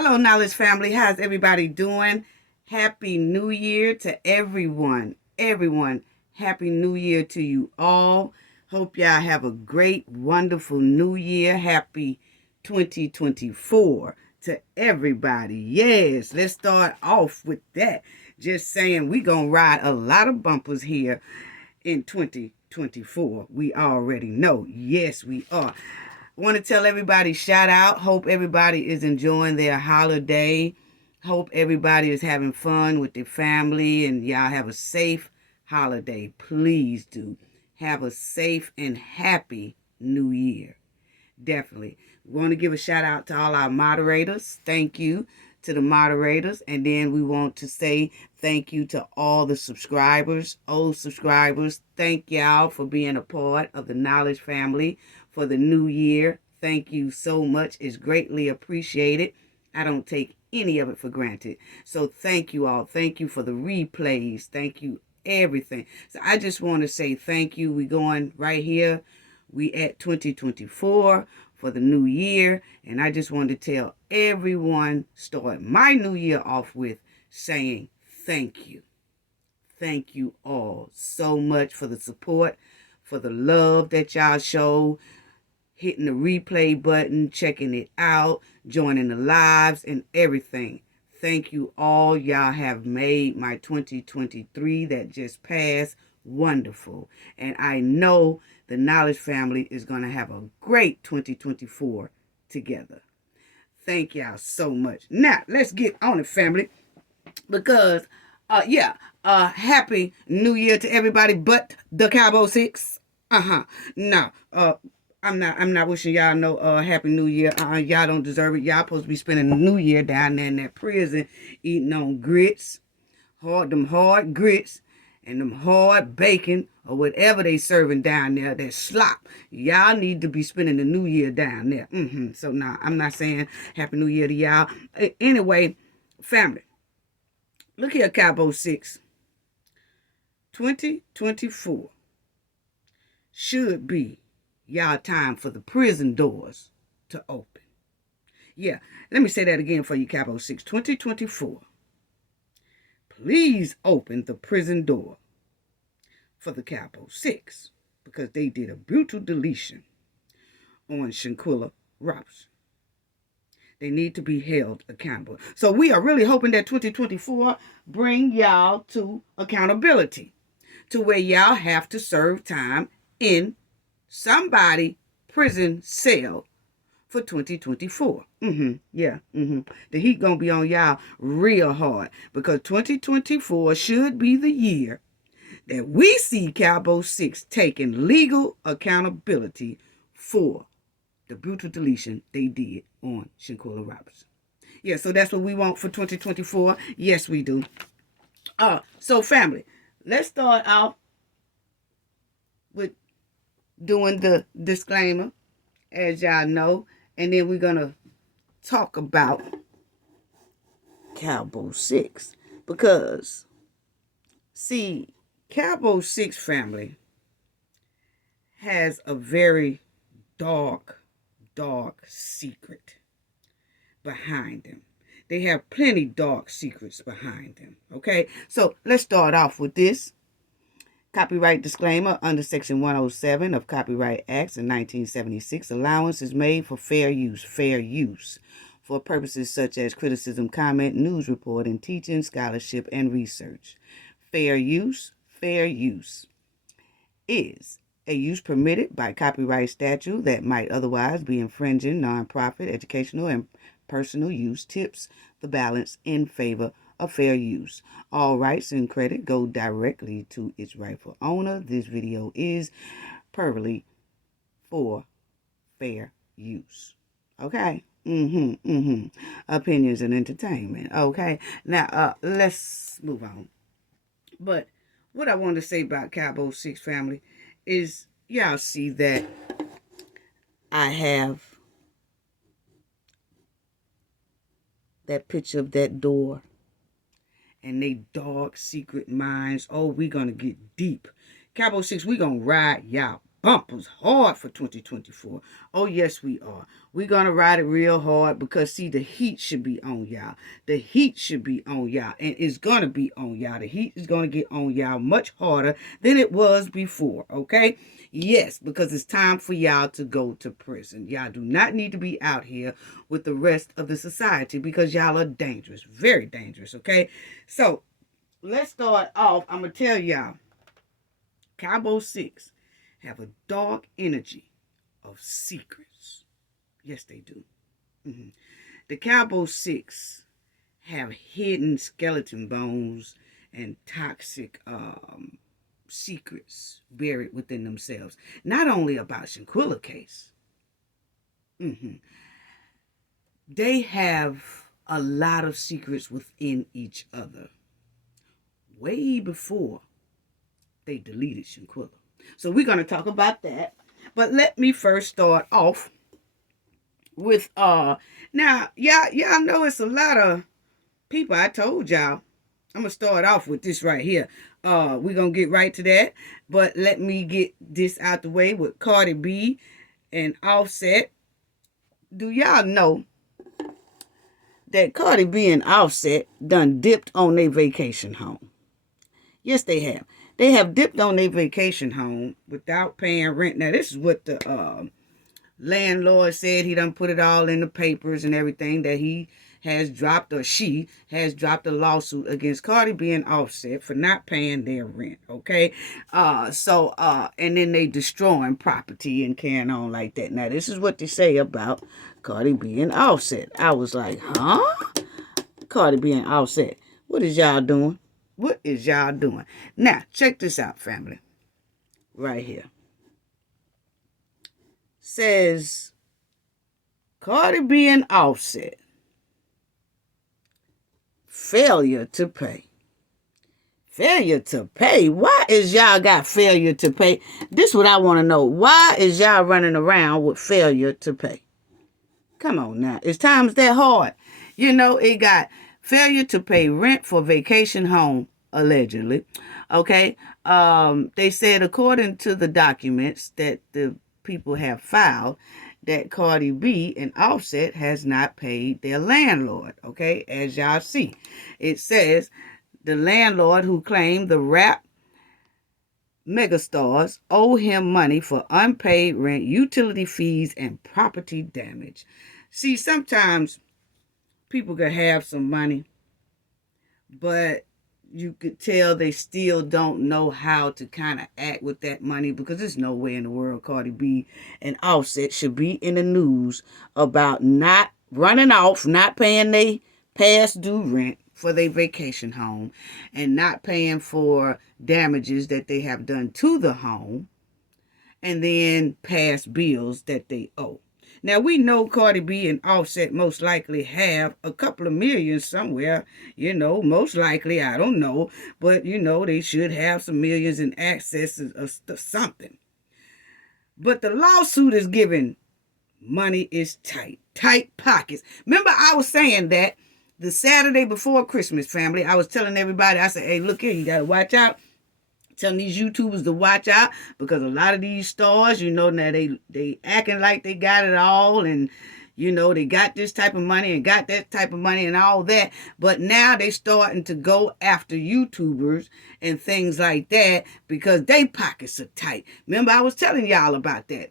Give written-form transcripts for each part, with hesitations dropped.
Hello, Knowledge family. How's everybody doing? Happy New Year to everyone. Everyone, Happy New Year to you all. Hope y'all have a great, wonderful New Year. Happy 2024 to everybody. Yes, let's start off with that. Just saying, we going to ride a lot of bumpers here in 2024. We already know. Yes, we are. Want to tell everybody shout out. Hope everybody is enjoying their holiday. Hope everybody is having fun with their family and y'all have a safe holiday. Please do have a safe and happy new year. Definitely. We want to give a shout out to all our moderators. Thank you to the moderators. And then we want to say thank you to all the subscribers, old subscribers. Thank y'all for being a part of the Knowledge family for the new year. Thank you so much. It's greatly appreciated. I don't take any of it for granted. So thank you all. Thank you for the replays. Thank you everything. So I just want to say thank you. We going right here. We at 2024 for the new year. And I just want to tell everyone, start my new year off with saying thank you. Thank you all so much for the support, for the love that y'all show, hitting the replay button, checking it out, joining the lives and everything. Thank you all. Y'all have made my 2023 that just passed wonderful. And I know the Knowledge family is going to have a great 2024 together. Thank y'all so much. Now, let's get on it, family. Because, happy New Year to everybody but the Cowboy Six. No, I'm not wishing y'all no happy new year. Y'all don't deserve it. Y'all supposed to be spending the new year down there in that prison eating on grits, them hard grits and them hard bacon or whatever they serving down there, that slop. Y'all need to be spending the new year down there. So now I'm not saying happy new year to y'all. Anyway, family, look here, Cowboy 6. 2024 should be y'all time for the prison doors to open. Yeah, let me say that again for you, Capo 6. 2024. Please open the prison door for the Capo 6 because they did a brutal deletion on Shanquella Robinson. They need to be held accountable. So we are really hoping that 2024 bring y'all to accountability, to where y'all have to serve time in somebody prison cell for 2024. The heat gonna be on y'all real hard because 2024 should be the year that we see Cowboy 6 taking legal accountability for the brutal deletion they did on Shanquella Robinson. Yeah, so that's what we want for 2024. Yes, we do. So family, let's start off with doing the disclaimer, as y'all know, and then we're gonna talk about Cowboy 6 because, see, Cowboy 6 family has a very dark secret behind them. They have plenty dark secrets behind them. Okay, so let's start off with this. Copyright disclaimer: under Section 107 of Copyright Acts in 1976, allowance is made for fair use, for purposes such as criticism, comment, news reporting, teaching, scholarship, and research. Fair use is a use permitted by copyright statute that might otherwise be infringing nonprofit, educational, and personal use, tips the balance in favor of fair use. All rights and credit go directly to its rightful owner. This video is purely for fair use. Okay? Opinions and entertainment. Okay? Now, let's move on. But what I want to say about Cowboy 6 family is, y'all see that I have that picture of that door and they dark secret minds. Oh, we gonna get deep. Cowboy 6, we gonna ride y'all bumpers hard for 2024. Oh, yes, we are. We're going to ride it real hard because, see, the heat should be on y'all. The heat should be on y'all, and it's going to be on y'all. The heat is going to get on y'all much harder than it was before, okay? Yes, because it's time for y'all to go to prison. Y'all do not need to be out here with the rest of the society because y'all are dangerous, very dangerous, okay? So, let's start off. I'm going to tell y'all, Cowboy 6 have a dark energy of secrets. Yes, they do. The Cowboy 6 have hidden skeleton bones and toxic secrets buried within themselves. Not only about Shanquella case. They have a lot of secrets within each other. Way before they deleted Shanquella. So we're going to talk about that. But let me first start off with now y'all know it's a lot of people. I told y'all I'm gonna start off with this right here. We're gonna get right to that, but let me get this out the way with Cardi B and Offset. Do y'all know that Cardi B and Offset done dipped on their vacation home? Yes, they have. They have dipped on their vacation home without paying rent. Now, this is what the landlord said. He done put it all in the papers and everything, that he has dropped, or she has dropped, a lawsuit against Cardi B and Offset for not paying their rent, okay? And then they destroying property and carrying on like that. Now, this is what they say about Cardi B and Offset. I was like, huh? Cardi B and Offset, what is y'all doing? What is y'all doing? Now, check this out, family. Right here. Says Cardi B and Offset, failure to pay. Failure to pay? Why is y'all got failure to pay? This is what I want to know. Why is y'all running around with failure to pay? Come on now. Is times that hard? You know, it got failure to pay rent for vacation home, allegedly. Okay. They said, according to the documents that the people have filed, that Cardi B and Offset has not paid their landlord. Okay. As y'all see, it says the landlord who claimed the rap megastars owe him money for unpaid rent, utility fees, and property damage. See, sometimes people could have some money, but you could tell they still don't know how to kind of act with that money, because there's no way in the world Cardi B and Offset should be in the news about not running off, not paying their past due rent for their vacation home, and not paying for damages that they have done to the home, and then past bills that they owe. Now, we know Cardi B and Offset most likely have a couple of millions somewhere, most likely, I don't know, but, they should have some millions in access to something. But the lawsuit is giving money is tight pockets. Remember, I was saying that the Saturday before Christmas, family, I was telling everybody, I said, hey, look here, you got to watch out. Telling these YouTubers to watch out, because a lot of these stars, now they acting like they got it all, and they got this type of money and got that type of money and all that, but now they starting to go after YouTubers and things like that because they pockets are tight. Remember, I was telling y'all about that.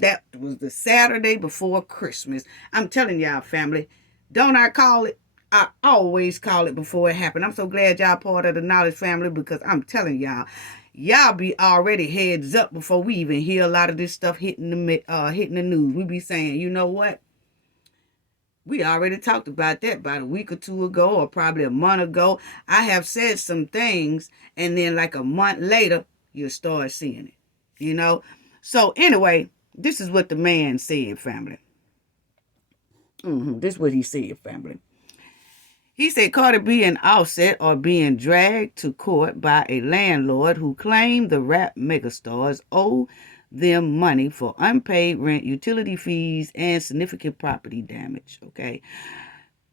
That was the Saturday before Christmas. I'm telling y'all, family, don't I call it? I always call it before it happened. I'm so glad y'all part of the Knowledge family, because I'm telling y'all be already heads up before we even hear a lot of this stuff hitting the news. We be saying, you know what? We already talked about that about a week or two ago, or probably a month ago. I have said some things, and then like a month later, you'll start seeing it, So anyway, this is what the man said, family. This is what he said, family. He said Cardi B and Offset are being dragged to court by a landlord who claimed the rap megastars owe them money for unpaid rent, utility fees, and significant property damage,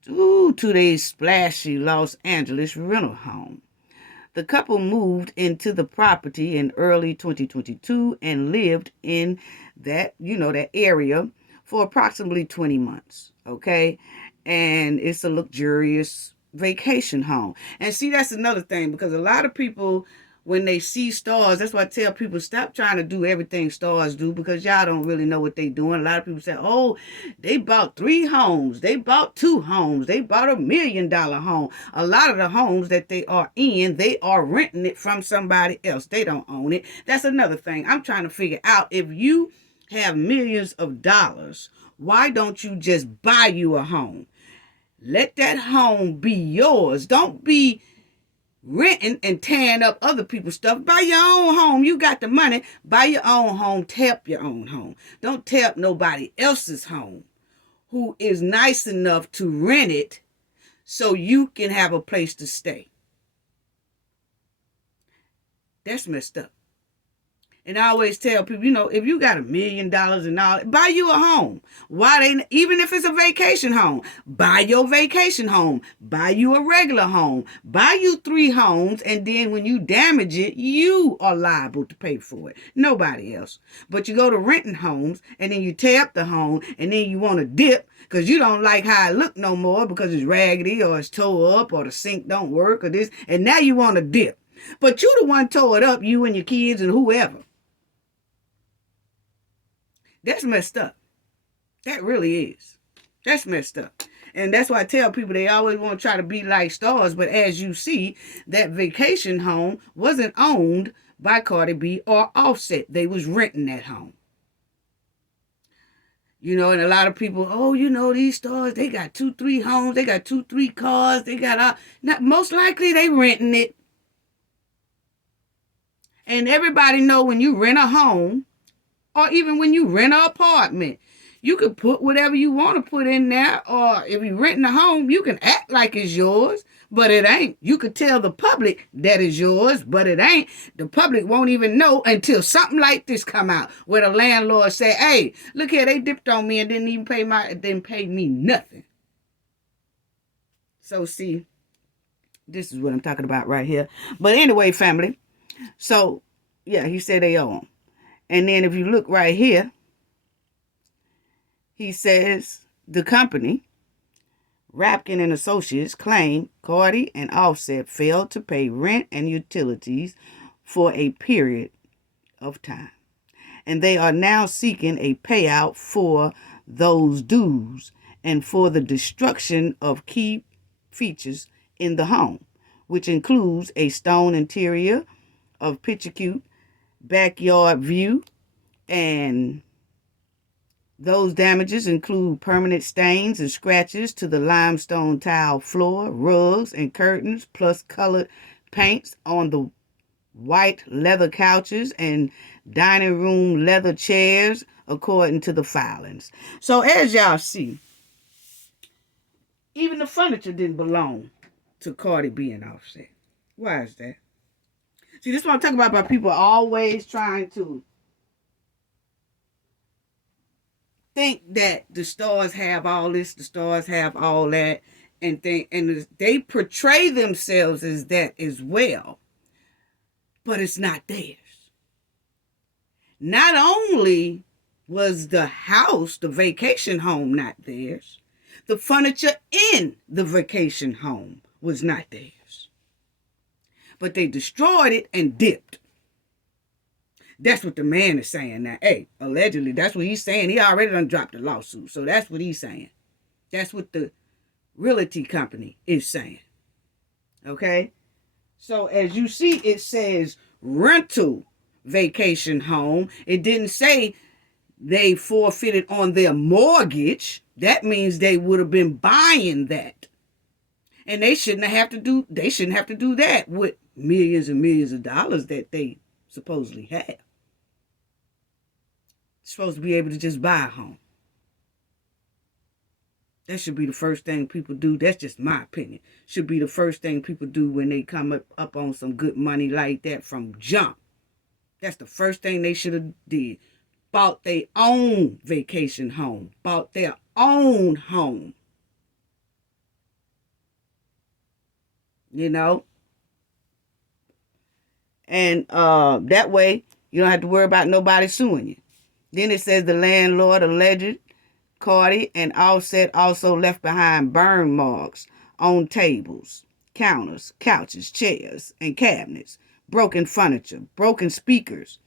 due to their splashy Los Angeles rental home. The couple moved into the property in early 2022 and lived in that area for approximately 20 months. Okay. And it's a luxurious vacation home. And see, that's another thing, because a lot of people, when they see stars, that's why I tell people, stop trying to do everything stars do, because y'all don't really know what they doing. A lot of people say, oh, they bought 3 homes, they bought 2 homes, they bought $1 million home. A lot of the homes that they are in, they are renting it from somebody else. They don't own it. That's another thing. I'm trying to figure out, if you have millions of dollars, why don't you just buy you a home? Let that home be yours. Don't be renting and tearing up other people's stuff. Buy your own home. You got the money. Buy your own home. Tear up your own home. Don't tear up nobody else's home who is nice enough to rent it so you can have a place to stay. That's messed up. And I always tell people, if you got $1 million and all, buy you a home. Even if it's a vacation home, buy your vacation home. Buy you a regular home. Buy you 3 homes, and then when you damage it, you are liable to pay for it. Nobody else. But you go to renting homes, and then you tear up the home, and then you want to dip because you don't like how it look no more because it's raggedy or it's tore up or the sink don't work or this, and now you want to dip. But you the one tore it up, you and your kids and whoever. That's messed up. That really is. That's messed up. And that's why I tell people, they always want to try to be like stars. But as you see, that vacation home wasn't owned by Cardi B or Offset. They was renting that home. And a lot of people, these stars, they got 2, 3 homes. They got 2, 3 cars. They got most likely they renting it. And everybody know, when you rent a home, or even when you rent an apartment, you can put whatever you want to put in there. Or if you're renting a home, you can act like it's yours, but it ain't. You could tell the public that it's yours, but it ain't. The public won't even know until something like this come out, where the landlord say, hey, look here, they dipped on me and didn't pay me nothing. So see, this is what I'm talking about right here. But anyway, family, so yeah, he said they owe him. And then if you look right here, he says the company, Rapkin and Associates, claim Cardi and Offset failed to pay rent and utilities for a period of time. And they are now seeking a payout for those dues and for the destruction of key features in the home, which includes a stone interior of picture backyard view, and those damages include permanent stains and scratches to the limestone tile floor, rugs, and curtains, plus colored paints on the white leather couches and dining room leather chairs, according to the filings. So as y'all see, even the furniture didn't belong to Cardi B and Offset. Why is that? See, this is what I'm talking about people always trying to think that the stars have all this, the stars have all that, and they portray themselves as that as well. But it's not theirs. Not only was the house, the vacation home, not theirs, the furniture in the vacation home was not theirs. But they destroyed it and dipped. That's what the man is saying now. Hey, allegedly, that's what he's saying. He already done dropped the lawsuit. So that's what he's saying. That's what the realty company is saying. Okay? So as you see, it says rental vacation home. It didn't say they forfeited on their mortgage. That means they would have been buying that. And they shouldn't have to do that with millions and millions of dollars that they supposedly have. Supposed to be able to just buy a home. That should be the first thing people do. That's just my opinion. Should be the first thing people do when they come up on some good money like that from jump. That's the first thing they should have did. Bought their own vacation home. Bought their own home. And that way, you don't have to worry about nobody suing you. Then it says the landlord alleged Cardi and Offset also left behind burn marks on tables, counters, couches, chairs, and cabinets, broken furniture, broken speakers,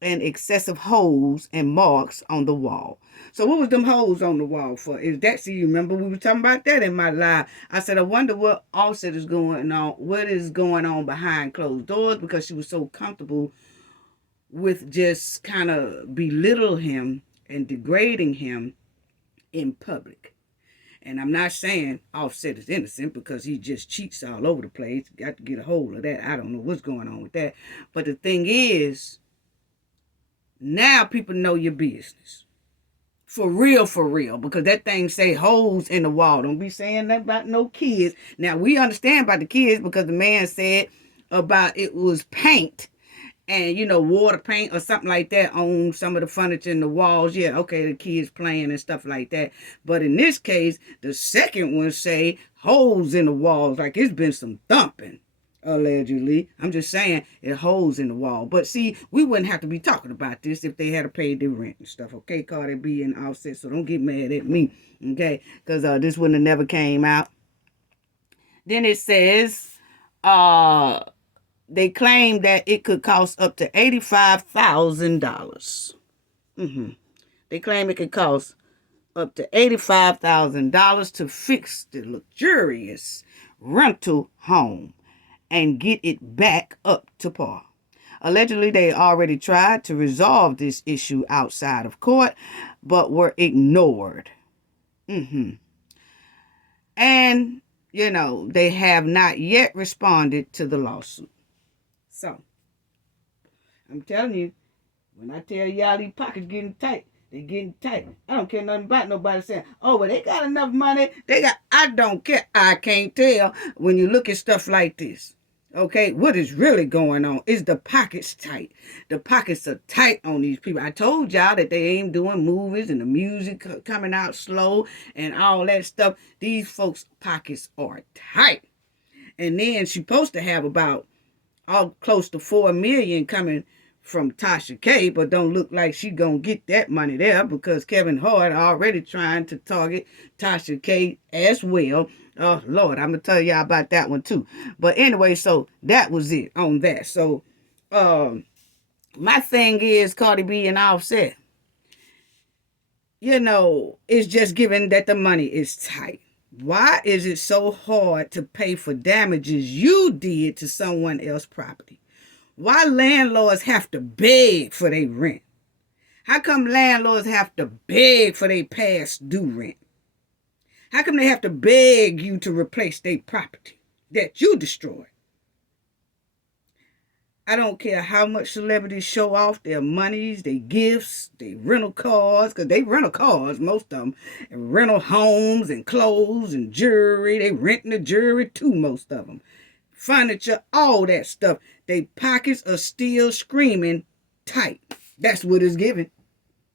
and excessive holes and marks on the wall. So what was them holes on the wall for? Is that, see, you remember we were talking about that in my live. I said, I wonder what Offset is going on, what is going on behind closed doors, because she was so comfortable with just kind of belittle him and degrading him in public. And I'm not saying Offset is innocent because he just cheats all over the place. Got to get a hold of that. I don't know what's going on with that. But the thing is, now people know your business. For real, because that thing say holes in the wall. Don't be saying that about no kids. Now, we understand about the kids because the man said about it was paint and, water paint or something like that on some of the furniture in the walls. Yeah, okay, the kids playing and stuff like that. But in this case, the second one say holes in the walls, like it's been some thumping. Allegedly. I'm just saying it holes in the wall. But see, we wouldn't have to be talking about this if they had paid their rent and stuff. Okay, Cardi B and Offset. So don't get mad at me. Okay, because this wouldn't have never came out. Then it says they claim that it could cost up to $85,000. They claim it could cost up to $85,000 to fix the luxurious rental home and get it back up to par. Allegedly, they already tried to resolve this issue outside of court, but were ignored. And, they have not yet responded to the lawsuit. So, I'm telling you, when I tell y'all these pockets getting tight, they getting tight. I don't care nothing about nobody saying, oh, well, they got enough money. I don't care. I can't tell when you look at stuff like this. Okay, what is really going on? Is the pockets tight? The pockets are tight on these people. I told y'all that they ain't doing movies and the music coming out slow and all that stuff. These folks' pockets are tight. And then she's supposed to have about close to $4 million coming from Tasha K, but don't look like she gonna get that money there because Kevin Hart already trying to target Tasha K as well. Oh Lord, I'm gonna tell y'all about that one too. But anyway, so that was it on that. So my thing is Cardi B and Offset. It's just given that the money is tight. Why is it so hard to pay for damages you did to someone else's property? Why landlords have to beg for their rent? How come landlords have to beg for their past due rent? How come they have to beg you to replace their property that you destroyed? I don't care how much celebrities show off their monies, their gifts, their rental cars, because they rental cars, most of them, and rental homes and clothes and jewelry. They renting the jewelry too, most of them. Furniture, all that stuff. Their pockets are still screaming tight. That's what it's giving.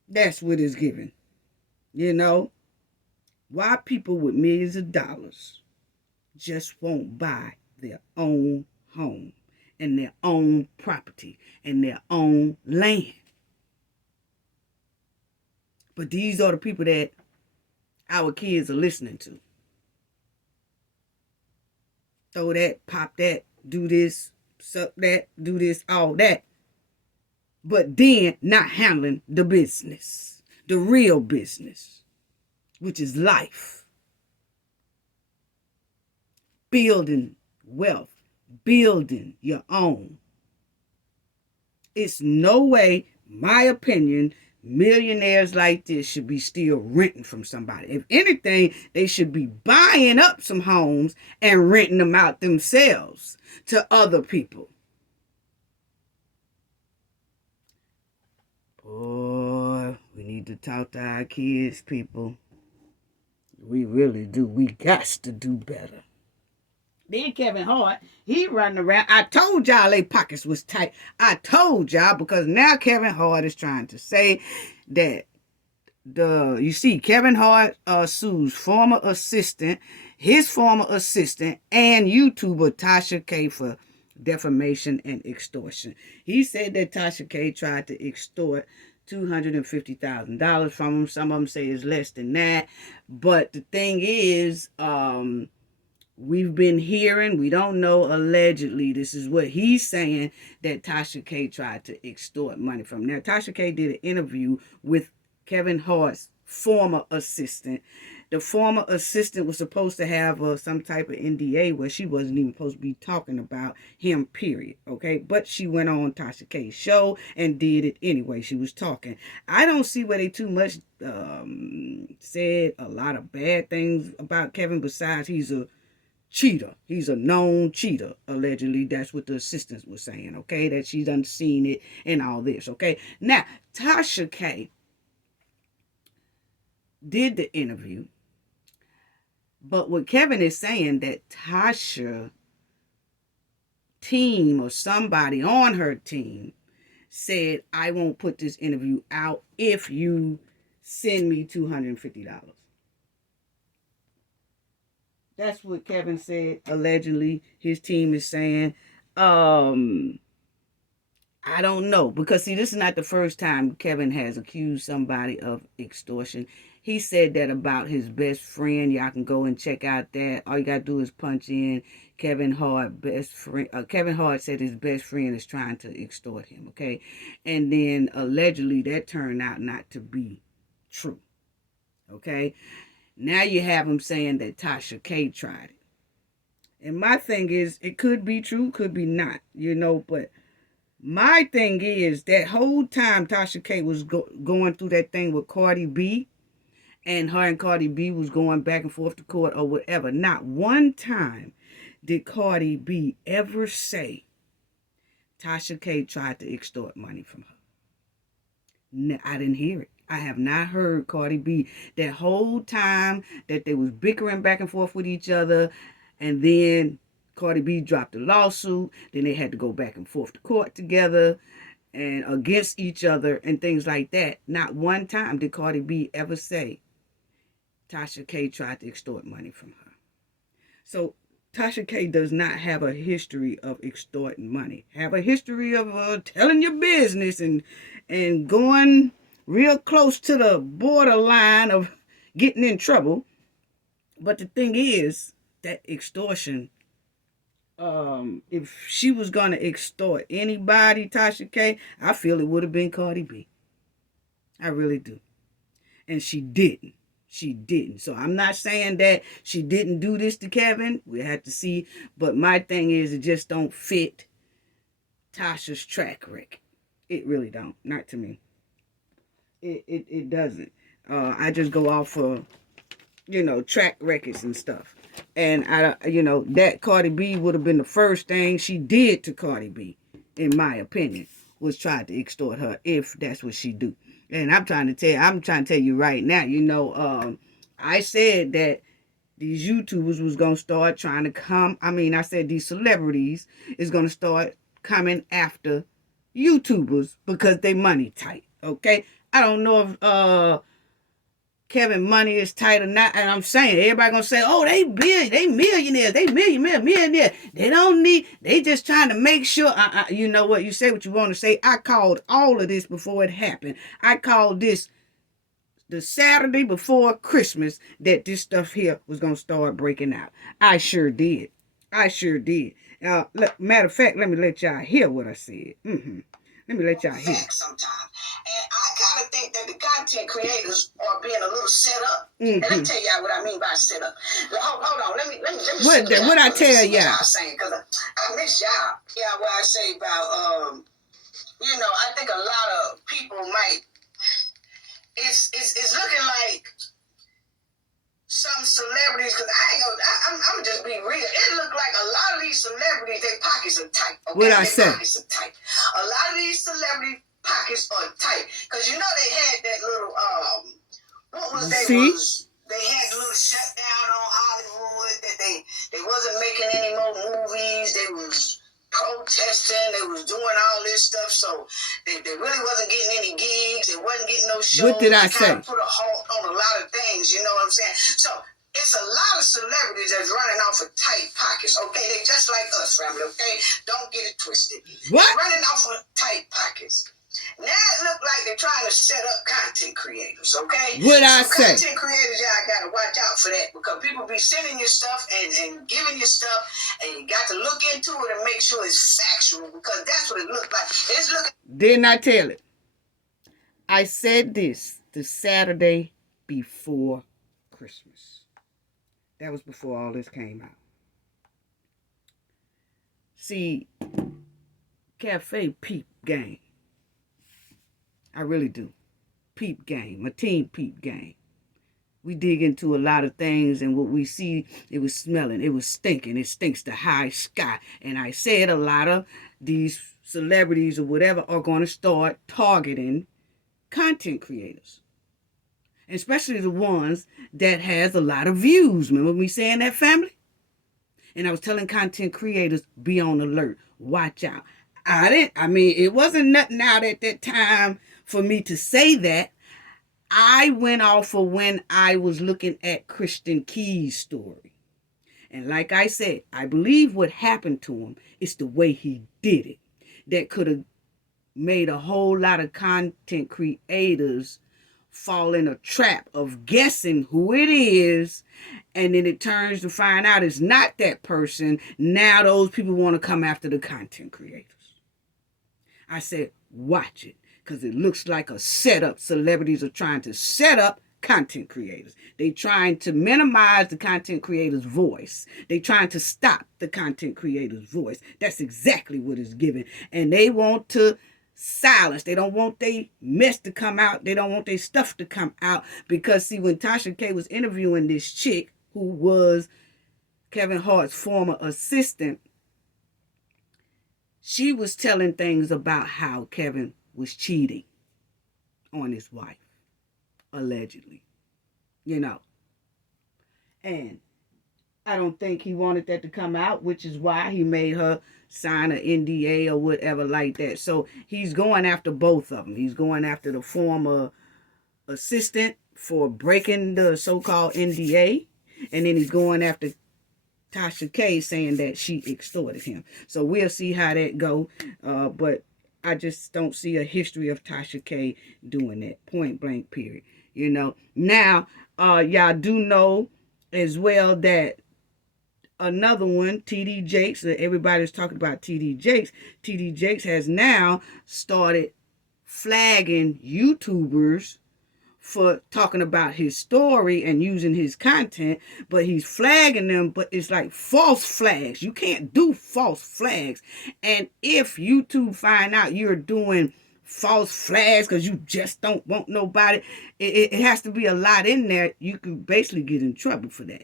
That's what it's giving. Why people with millions of dollars just won't buy their own home and their own property and their own land. But these are the people that our kids are listening to. Throw that, pop that, do this, suck that, do this, all that. But then not handling the business, the real business, which is life. Building wealth, building your own. It's no way, my opinion, millionaires like this should be still renting from somebody. If anything, they should be buying up some homes and renting them out themselves to other people. Boy, we need to talk to our kids, people. We really do. We got to do better. Then Kevin Hart, he running around. I told y'all their pockets was tight. I told y'all because now Kevin Hart is trying to say that Kevin Hart sues his former assistant and YouTuber Tasha K for defamation, and extortion. He said that Tasha K tried to extort $250,000 from him. Some of them say it's less than that. But the thing is, we've been hearing, we don't know, allegedly, this is what he's saying, that Tasha K tried to extort money from. Now, Tasha K did an interview with Kevin Hart's former assistant. The former assistant was supposed to have some type of NDA where she wasn't even supposed to be talking about him, period. Okay, but she went on Tasha K's show and did it anyway. She was talking. I don't see where they too much said a lot of bad things about Kevin, besides he's a cheater. He's a known cheater, allegedly. That's what the assistants were saying, okay? That she's done seen it and all this, okay? Now, Tasha K did the interview, but what Kevin is saying, that Tasha team or somebody on her team said, I won't put this interview out if you send me $250. That's what Kevin said, allegedly. His team is saying. I don't know. Because, see, this is not the first time Kevin has accused somebody of extortion. He said that about his best friend. Y'all can go and check out that. All you got to do is punch in Kevin Hart, best friend. Kevin Hart said his best friend is trying to extort him, okay? And then, allegedly, that turned out not to be true, okay? Now you have him saying that Tasha K tried it. And my thing is, it could be true, could be not, but my thing is, that whole time Tasha K was going through that thing with Cardi B, and her and Cardi B was going back and forth to court or whatever, not one time did Cardi B ever say Tasha K tried to extort money from her. No, I didn't hear it. I have not heard Cardi B that whole time that they was bickering back and forth with each other, and then Cardi B dropped a lawsuit, then they had to go back and forth to court together and against each other and things like that. Not one time did Cardi B ever say Tasha K tried to extort money from her. So Tasha K does not have a history of extorting money. Have a history of telling your business and going real close to the borderline of getting in trouble. But the thing is that extortion, if she was going to extort anybody, Tasha K, I feel it would have been Cardi B. I really do. And she didn't. She didn't. So I'm not saying that she didn't do this to Kevin. We have to see. But my thing is, it just don't fit Tasha's track record. It really don't. Not to me. It doesn't. I just go off of, track records and stuff. And, that Cardi B would have been the first thing she did to Cardi B, in my opinion, was try to extort her, if that's what she do. And I'm trying to tell you right now, I said that these YouTubers was going to start trying to come. I said these celebrities is going to start coming after YouTubers because they money tight, okay? I don't know if Kevin money is tight or not, and I'm saying everybody gonna say, oh, they millionaires, they millionaires. They don't need, they just trying to make sure. You know what? You say what you want to say. I called all of this before it happened. I called this the Saturday before Christmas that this stuff here was gonna start breaking out. I sure did. Matter of fact, let me let y'all hear what I said. Let me let y'all hear. Sometimes. And I kind of think that the content creators are being a little set up. And let me tell y'all what I mean by set up. Hold on. Let me what I tell y'all? Because I miss y'all. Yeah, what I say about I think a lot of people might. It's looking like some celebrities, because I'm just being real. It look like a lot of these celebrities, their pockets are tight. Okay? What I say? Pockets are tight. A lot of these celebrity pockets are tight, because they had that little what was they See? They had a little shutdown on Hollywood, that they wasn't making any more movies. They was protesting, they was doing all this stuff, so they really wasn't getting any gigs, they wasn't getting no shows. What did I say? Put a halt on a lot of things, you know what I'm saying? So it's a lot of celebrities that's running off of tight pockets, okay? They just like us, family, okay? Don't get it twisted. What? They're running off of tight pockets. Now it look like they're trying to set up content creators, okay? What I so say? Content creators, y'all gotta watch out for that because people be sending you stuff and giving you stuff, and you got to look into it and make sure it's factual because that's what it looks like. It's looking. Didn't I tell it? I said this the Saturday before Christmas. That was before all this came out. See, Cafe Peep Game. I really do. Peep Game, a teen peep game. We dig into a lot of things, and what we see, it was smelling, it was stinking, it stinks to high sky. And I said a lot of these celebrities or whatever are going to start targeting content creators, especially the ones that has a lot of views. Remember me saying that, family? And I was telling content creators, be on alert, watch out. It wasn't nothing out at that time for me to say that. I went off of when I was looking at Christian Key's story. And like I said, I believe what happened to him is the way he did it. That could have made a whole lot of content creators fall in a trap of guessing who it is, and then it turns to find out it's not that person. Now those people want to come after the content creators. I said, watch it, because it looks like a setup. Celebrities are trying to set up content creators. They trying to minimize the content creator's voice. They trying to stop the content creator's voice. That's exactly what it's giving. And they want to silence. They don't want their mess to come out. They don't want their stuff to come out. Because see, when Tasha K was interviewing this chick who was Kevin Hart's former assistant, she was telling things about how Kevin was cheating on his wife, allegedly, and I don't think he wanted that to come out, which is why he made her sign an NDA or whatever like that. So he's going after both of them. He's going after the former assistant for breaking the so-called NDA, and then he's going after Tasha K, saying that she extorted him. So we'll see how that go. But I just don't see a history of Tasha K doing that. Point blank, period. Now, y'all do know as well that another one, TD Jakes, everybody's talking about TD Jakes. TD Jakes has now started flagging YouTubers for talking about his story and using his content, but he's flagging them, but it's like false flags. You can't do false flags. And if YouTube find out you're doing false flags because you just don't want nobody, it has to be a lot in there. You could basically get in trouble for that,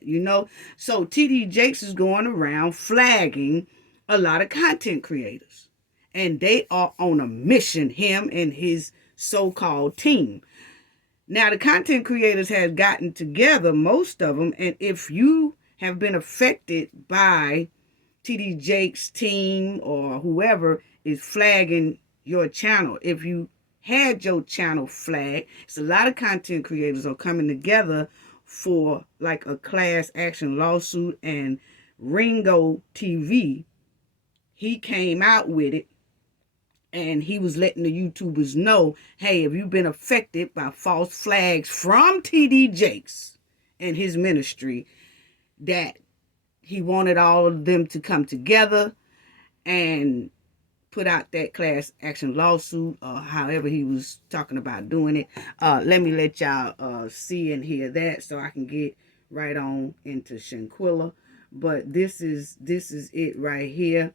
So TD Jakes is going around flagging a lot of content creators. And they are on a mission, him and his so-called team. Now, the content creators have gotten together, most of them, and if you have been affected by TD Jakes' team or whoever is flagging your channel, if you had your channel flagged, it's a lot of content creators are coming together for like a class action lawsuit, and Ringo TV, he came out with it. And he was letting the YouTubers know, hey, if you've been affected by false flags from TD Jakes and his ministry, that he wanted all of them to come together and put out that class action lawsuit, or however he was talking about doing it. Let me let y'all see and hear that so I can get right on into Shanquella. But this is it right here.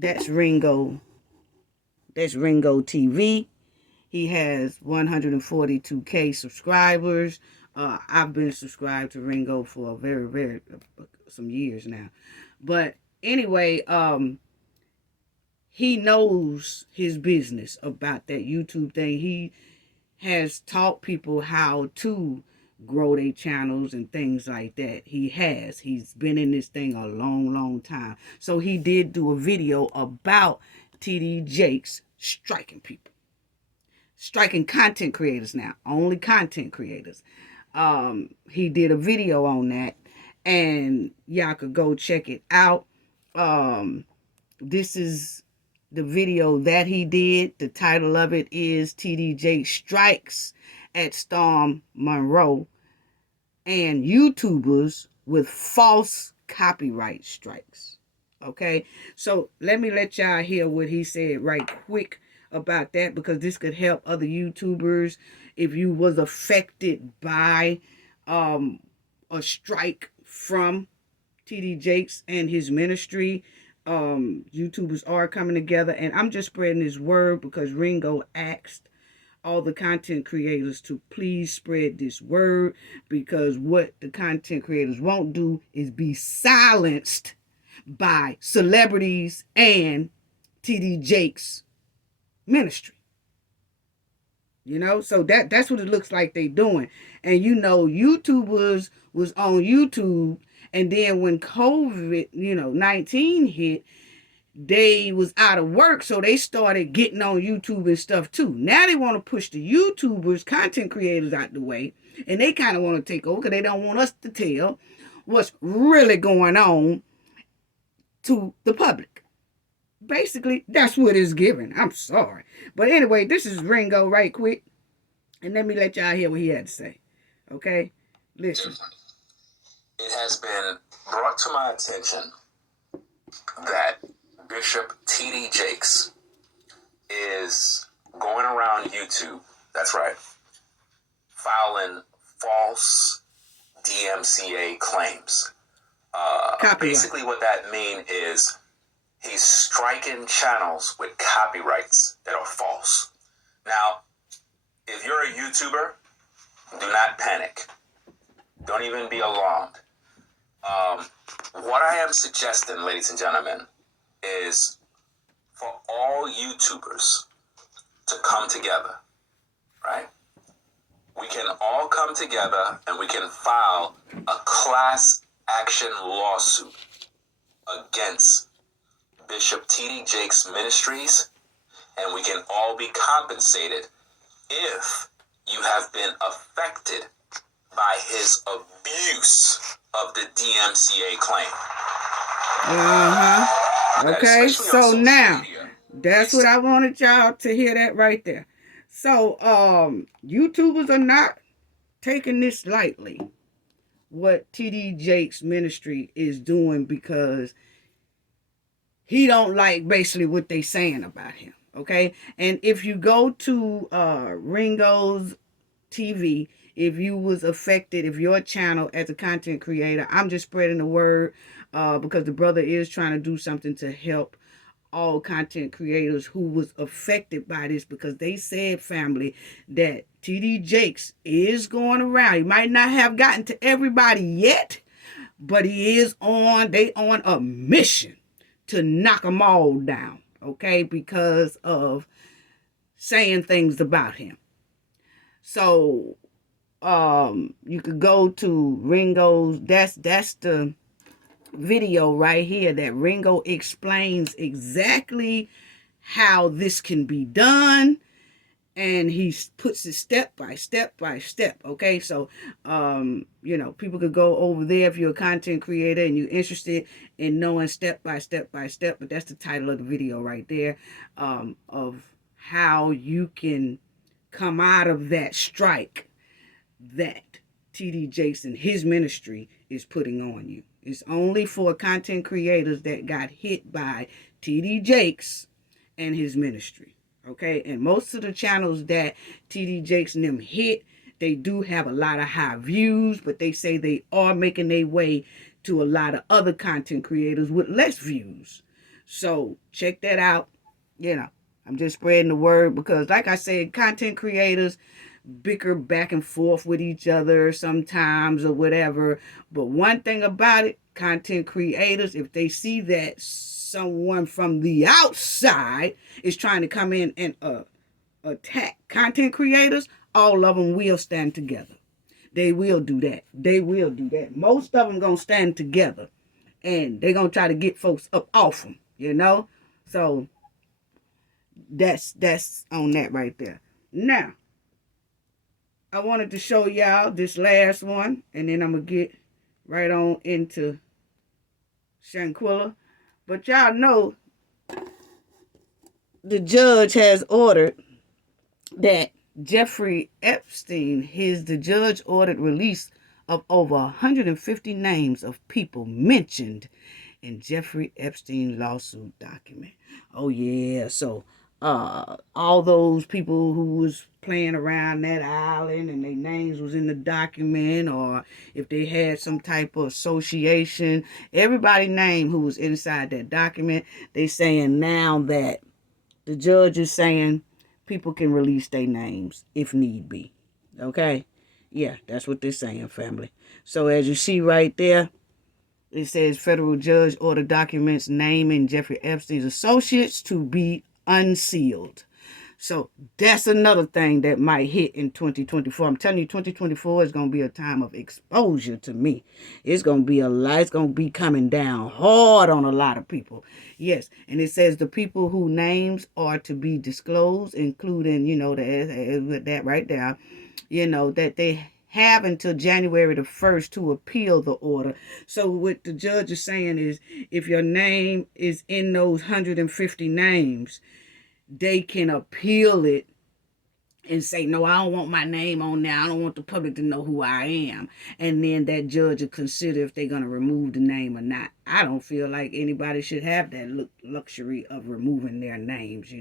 That's Ringo. That's Ringo TV. He has 142K subscribers. I've been subscribed to Ringo for a very some years now. But anyway, he knows his business about that YouTube thing. He has taught people how to grow their channels and things like that. He's been in this thing a long time. So he did do a video about TD Jakes striking people, striking content creators. Now only content creators. He did a video on that, and y'all could go check it out. This is the video that he did. The title of it is TDJ Strikes at Storm Monroe and YouTubers with false copyright strikes. Okay, so let me let y'all hear what he said right quick about that, because this could help other YouTubers if you was affected by a strike from TD Jakes and his ministry. YouTubers are coming together, and I'm just spreading his word because Ringo asked all the content creators to please spread this word, because what the content creators won't do is be silenced by celebrities and TD Jakes ministry. So that's what it looks like they doing. And YouTubers was on YouTube, and then when COVID 19 hit, they was out of work, so they started getting on YouTube and stuff too. Now they want to push the YouTubers, content creators, out the way, and they kind of want to take over because they don't want us to tell what's really going on to the public. Basically, that's what it's giving. I'm sorry. But anyway, this is Ringo right quick, and let me let y'all hear what he had to say. Okay? Listen. It has been brought to my attention that Bishop T.D. Jakes is going around YouTube, that's right, filing false DMCA claims. Basically what that means is he's striking channels with copyrights that are false. Now, if you're a YouTuber, do not panic. Don't even be alarmed. What I am suggesting, ladies and gentlemen, is for all YouTubers to come together, right? We can all come together and we can file a class action lawsuit against Bishop T.D. Jakes Ministries, and we can all be compensated if you have been affected by his abuse of the DMCA claim. Okay, so now, that's what I wanted y'all to hear that right there. So, YouTubers are not taking this lightly, what TD Jakes ministry is doing, because he don't like basically what they saying about him. Okay, and if you go to Ringo's TV, if you was affected, if your channel as a content creator, I'm just spreading the word because the brother is trying to do something to help all content creators who was affected by this, because they said, family, that TD Jakes is going around. He might not have gotten to everybody yet, but they on a mission to knock them all down, okay, because of saying things about him. So you could go to Ringo's, that's the video right here that Ringo explains exactly how this can be done, and he puts it step by step by step. Okay, so people could go over there if you're a content creator and you're interested in knowing step by step by step, but that's the title of the video right there, of how you can come out of that strike that TD Jakes and his ministry is putting on you. It's only for content creators that got hit by TD Jakes and his ministry. Okay, and most of the channels that TD Jakes and them hit, they do have a lot of high views, but they say they are making their way to a lot of other content creators with less views. So check that out. I'm just spreading the word because, like I said, content creators bicker back and forth with each other sometimes or whatever. But one thing about it, content creators, if they see that someone from the outside is trying to come in and attack content creators, all of them will stand together. They will do that. Most of them gonna stand together, and they gonna try to get folks up off them. So that's on that right there. Now, I wanted to show y'all this last one, and then I'm going to get right on into Shanquella. But y'all know the judge has ordered that Jeffrey Epstein, the judge ordered release of over 150 names of people mentioned in Jeffrey Epstein lawsuit document. Oh yeah, so all those people who was playing around that island and their names was in the document, or if they had some type of association, everybody name who was inside that document, they saying now that the judge is saying people can release their names if need be. Okay? Yeah, that's what they're saying, family. So as you see right there, it says federal judge ordered documents naming Jeffrey Epstein's associates to be unsealed. So that's another thing that might hit in 2024. I'm telling you, 2024 is going to be a time of exposure to me. It's going to be a lot. It's going to be coming down hard on a lot of people. Yes. And it says the people whose names are to be disclosed, including, that right there, that they have until January the 1st to appeal the order. So what the judge is saying is if your name is in those 150 names, they can appeal it and say, no, I don't want my name on there. I don't want the public to know who I am. And then that judge will consider if they're going to remove the name or not. I don't feel like anybody should have that luxury of removing their names,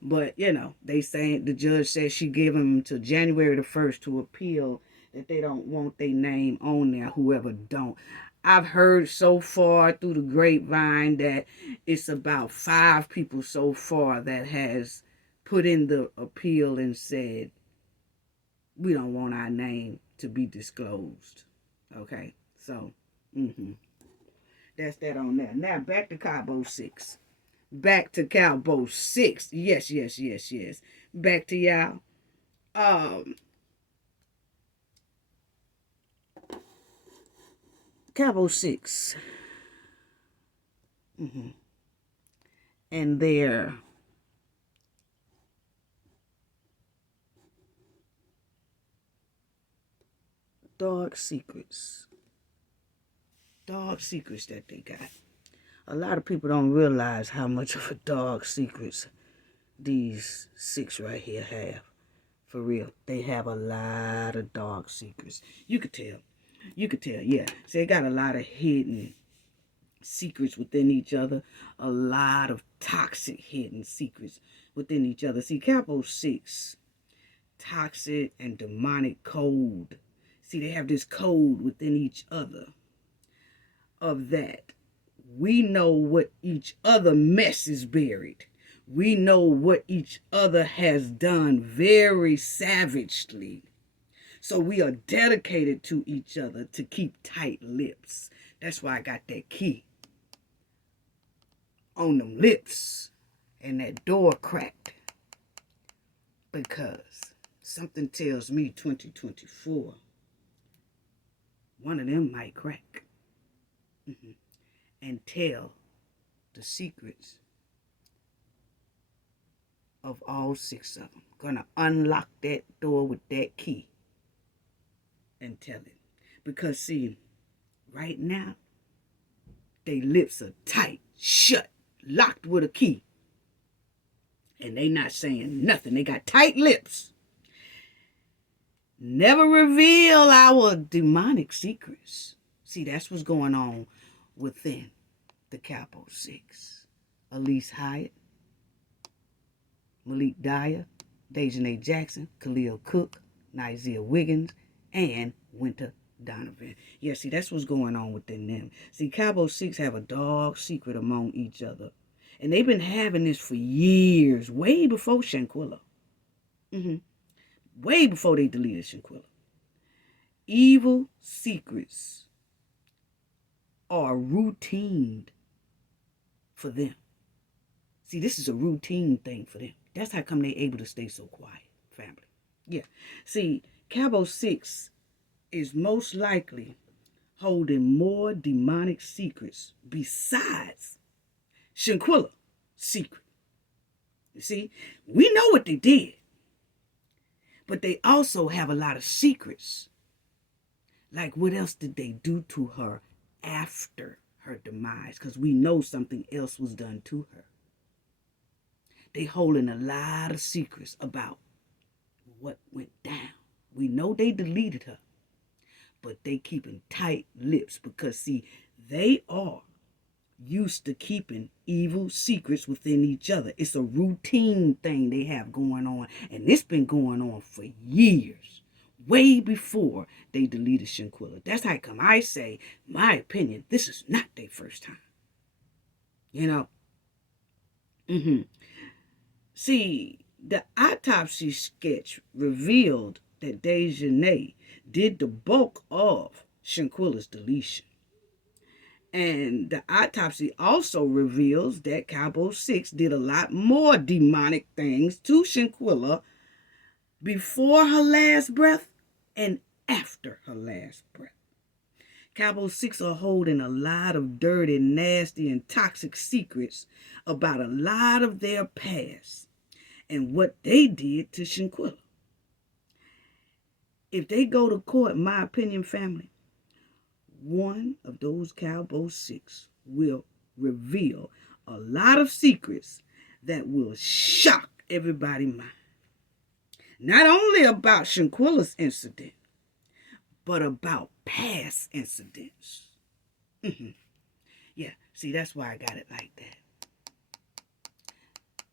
But, they say the judge says she gave them till January the 1st to appeal that they don't want their name on there, whoever don't. I've heard so far through the grapevine that it's about 5 people so far that has put in the appeal and said, we don't want our name to be disclosed. Okay, so that's that on that. Now back to Cabo 6. Back to Cabo 6. Yes, yes, yes, yes. Back to y'all. Cabo 6. And their dark secrets. Dark secrets that they got. A lot of people don't realize how much of a dark secrets these 6 right here have. For real. They have a lot of dark secrets. You could tell. Yeah. So they got a lot of hidden secrets within each other. A lot of toxic hidden secrets within each other. See, Capo 6, toxic and demonic code. See, they have this code within each other of that. We know what each other mess is buried. We know what each other has done very savagely. So we are dedicated to each other to keep tight lips. That's why I got that key on them lips and that door cracked. Because something tells me 2024, one of them might crack. And tell the secrets of all 6 of them. Gonna unlock that door with that key and tell it. Because see, right now, they lips are tight, shut, locked with a key. And they not saying nothing. They got tight lips. Never reveal our demonic secrets. See, that's what's going on within the Capo 6. Elise Hyatt, Malik Dyer, Dejanay Jackson, Khalil Cook, Nizia Wiggins, and Winter Donovan. Yeah, see, that's what's going on within them. See, Cabo 6 have a dark secret among each other. And they've been having this for years, way before Shanquella. Way before they deleted Shanquella. Evil secrets are routine for them. See, this is a routine thing for them. That's how come they're able to stay so quiet, family. Yeah. See, Cabo 6 is most likely holding more demonic secrets besides Shanquella's secret. You see, we know what they did. But they also have a lot of secrets. Like, what else did they do to her after her demise? Because we know something else was done to her. They holding a lot of secrets about what went down. We know they deleted her, but they keeping tight lips because, see, they are used to keeping evil secrets within each other. It's a routine thing they have going on, and it's been going on for years, way before they deleted Shanquella. That's how come I say, my opinion, this is not their first time. You know? See, the autopsy sketch revealed that Dejanay did the bulk of Shanquella's deletion. And the autopsy also reveals that Cabo 6 did a lot more demonic things to Shanquella before her last breath and after her last breath. Cabo 6 are holding a lot of dirty, nasty, and toxic secrets about a lot of their past and what they did to Shanquella. If they go to court, my opinion, family, one of those Cabo 6 will reveal a lot of secrets that will shock everybody's mind. Not only about Shanquella's incident, but about past incidents. Yeah, see, that's why I got it like that.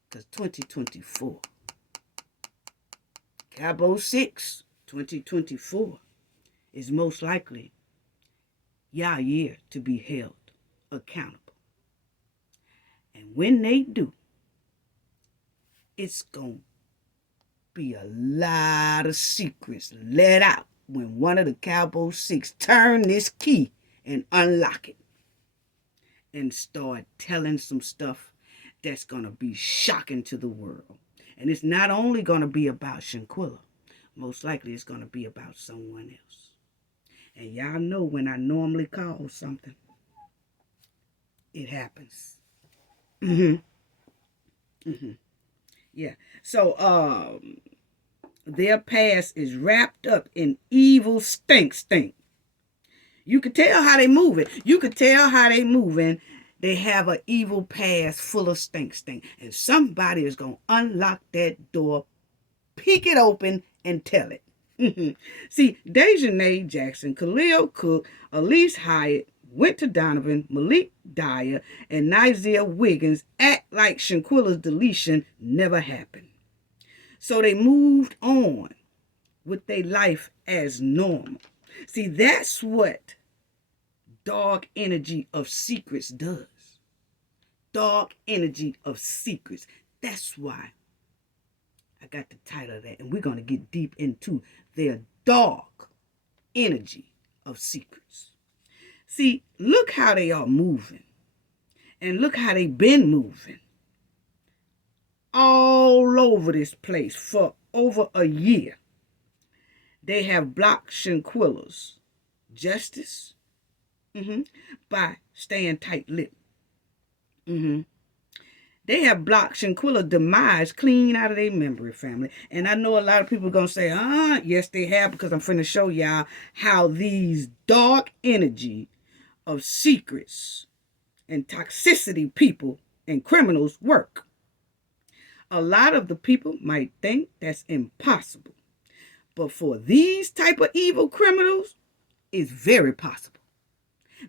Because 2024, Cabo 6, 2024, is most likely your year to be held accountable. And when they do, it's going to be a lot of secrets let out when one of the Cabo 6 turn this key and unlock it and start telling some stuff that's going to be shocking to the world. And it's not only going to be about Shanquella. Most likely it's going to be about someone else. And y'all know when I normally call something, it happens. Yeah. So, their past is wrapped up in evil stink. You can tell how they moving. They have an evil past full of stink. And somebody is going to unlock that door, peek it open, and tell it. See, Dejanay Jackson, Khalil Cook, Elise Hyatt, Winter Donovan, Malik Dyer, and Nizia Wiggins act like Shanquella's deletion never happened. So they moved on with their life as normal. See, that's what dark energy of secrets does. Dark energy of secrets. That's why I got the title of that. And we're going to get deep into their dark energy of secrets. See, look how they are moving. And look how they've been moving. All over this place for over a year. They have blocked Shanquella's justice by staying tight-lipped. They have blocked Shanquella's demise clean out of their memory, family. And I know a lot of people are going to say, yes, they have, because I'm finna show y'all how these dark energy of secrets and toxicity people and criminals work. A lot of the people might think that's impossible. But for these type of evil criminals, it's very possible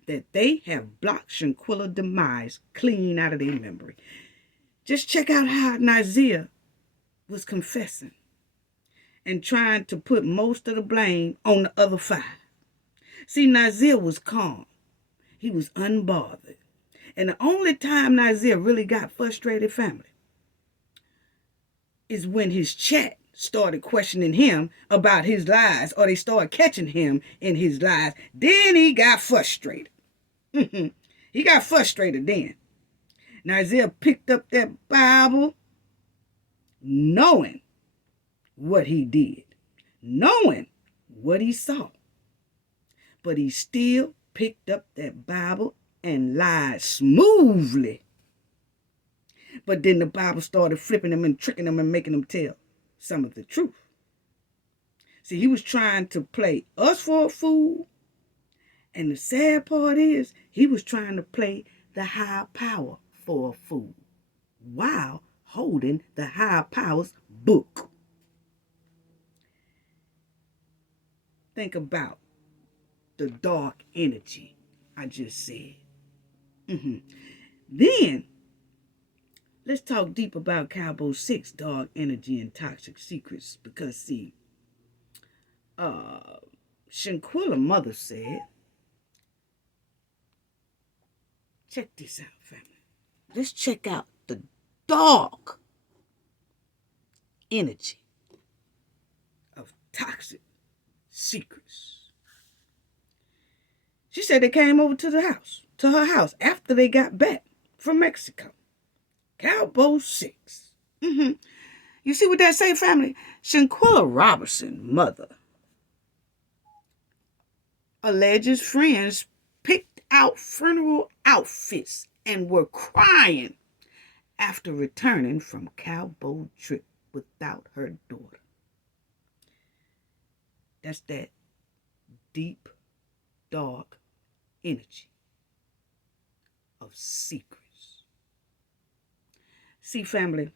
that they have blocked Shanquella's demise clean out of their memory. Just check out how Nizia was confessing and trying to put most of the blame on the other five. See, Nizia was calm. He was unbothered. And the only time Nizia really got frustrated, family, is when his chat started questioning him about his lies, or they started catching him in his lies. Then he got frustrated. He got frustrated then. Nizia picked up that Bible knowing what he did, knowing what he saw. But he still picked up that Bible and lied smoothly. But then the Bible started flipping him and tricking him and making him tell some of the truth. See, he was trying to play us for a fool. And the sad part is, he was trying to play the high power for a fool while holding the high power's book. Think about the dark energy I just said. Then, let's talk deep about Cowboy 6 dark energy and toxic secrets. Because, see, Shanquella mother said, check this out, family. Let's check out the dark energy of toxic secrets. She said they came over to her house, after they got back from Mexico. Cowboy 6. You see what that say, family? Shanquella Robertson, mother, alleges friends picked out funeral outfits and were crying after returning from cowboy trip without her daughter. That's that deep, dark energy of secrets. See, family,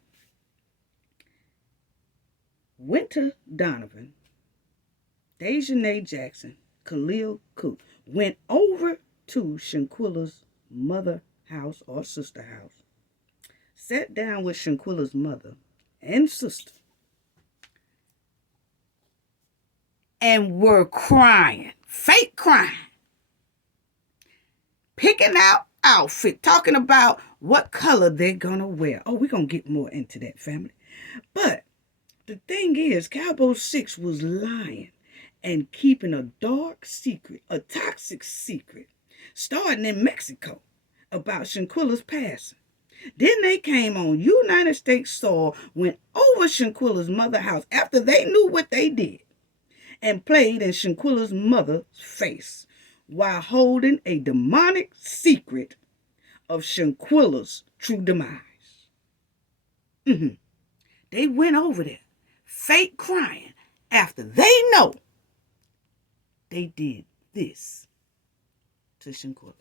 Winter Donovan, Dejanay Jackson, Khalil Cook went over to Shanquella's mother house or sister house, sat down with Shanquella's mother and sister, and were crying, fake crying, picking out outfit, talking about what color they're gonna wear. Oh, we're gonna get more into that, family. But the thing is, Cowboy 6 was lying and keeping a dark secret, a toxic secret, starting in Mexico about Shanquella's passing. Then they came on United States soil, went over Shanquella's mother house after they knew what they did, and played in Shanquella's mother's face while holding a demonic secret of Shanquella's true demise. They went over there, fake crying, after they know they did this to Shanquella.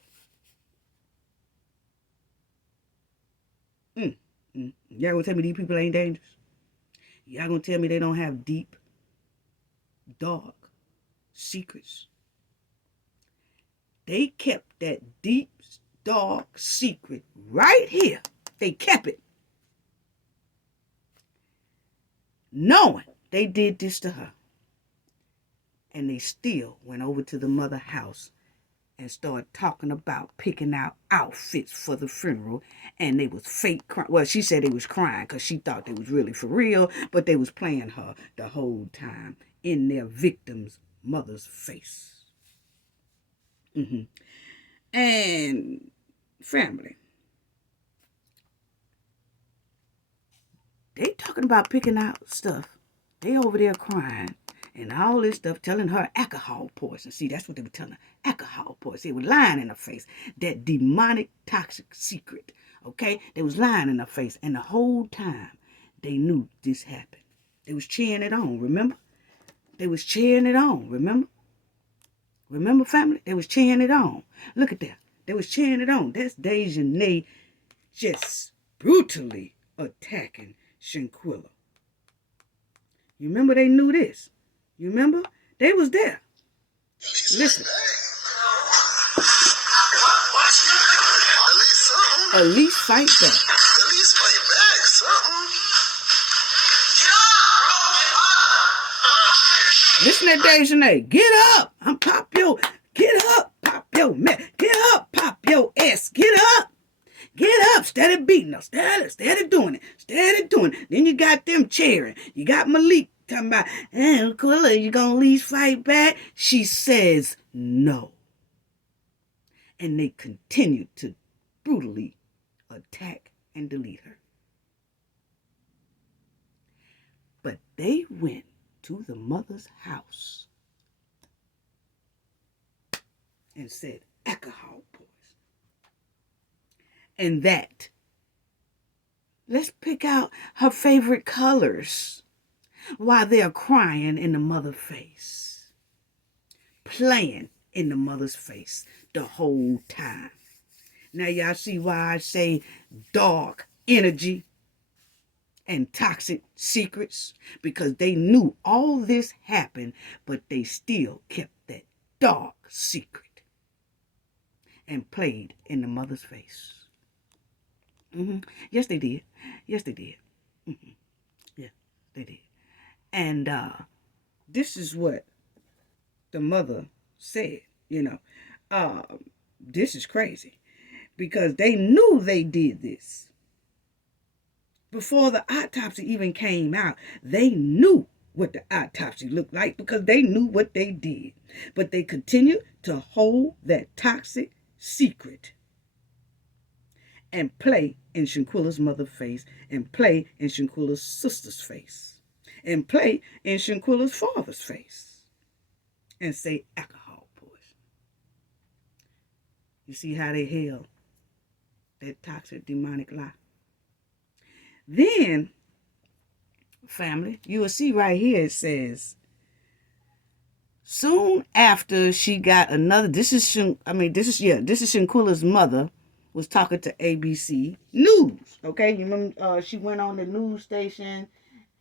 Y'all gonna tell me these people ain't dangerous? Y'all gonna tell me they don't have deep, dark secrets? They kept that deep, dark secret right here. They kept it, knowing they did this to her. And they still went over to the mother house and started talking about picking out outfits for the funeral. And they was fake crying. Well, she said they was crying because she thought they was really for real, but they was playing her the whole time in their victim's mother's face. And family, they talking about picking out stuff. They over there crying and all this stuff, telling her alcohol poison. See, that's what they were telling her, alcohol poison. They were lying in her face, that demonic, toxic secret, okay? They was lying in her face, and the whole time they knew this happened. They was cheering it on, remember? They was cheering it on, remember? Remember, family? They was cheering it on. Look at that. They was cheering it on. That's Dejanay just brutally attacking Shanquella. You remember they knew this? You remember? They was there. Listen. At least fight back. At least fight back, something. Listen to Dejanay. Get up. I'm pop yo. Get up. Pop yo. Get up. Pop yo S. Get up. Get up. Steady beating us. Steady doing it. Steady doing it. Then you got them cheering. You got Malik talking about, Quilla, you gonna at least fight back? She says no. And they continue to brutally attack and delete her. But they went to the mother's house and said alcohol poison. And that, let's pick out her favorite colors. while they're crying in the mother's face, playing in the mother's face the whole time. Now y'all see why I say dark energy and toxic secrets? Because they knew all this happened, but they still kept that dark secret and played in the mother's face. Yes, they did. Yes, they did. Yeah, they did. And this is what the mother said, this is crazy because they knew they did this. Before the autopsy even came out, they knew what the autopsy looked like because they knew what they did. But they continued to hold that toxic secret and play in Shanquella's mother's face and play in Shanquella's sister's face and play in Shanquella's father's face and say alcohol poison. You see how they held that toxic demonic lie? Then, family, you will see right here it says, soon after she got another, this is Shanquella's mother was talking to ABC News. Okay, you remember she went on the news station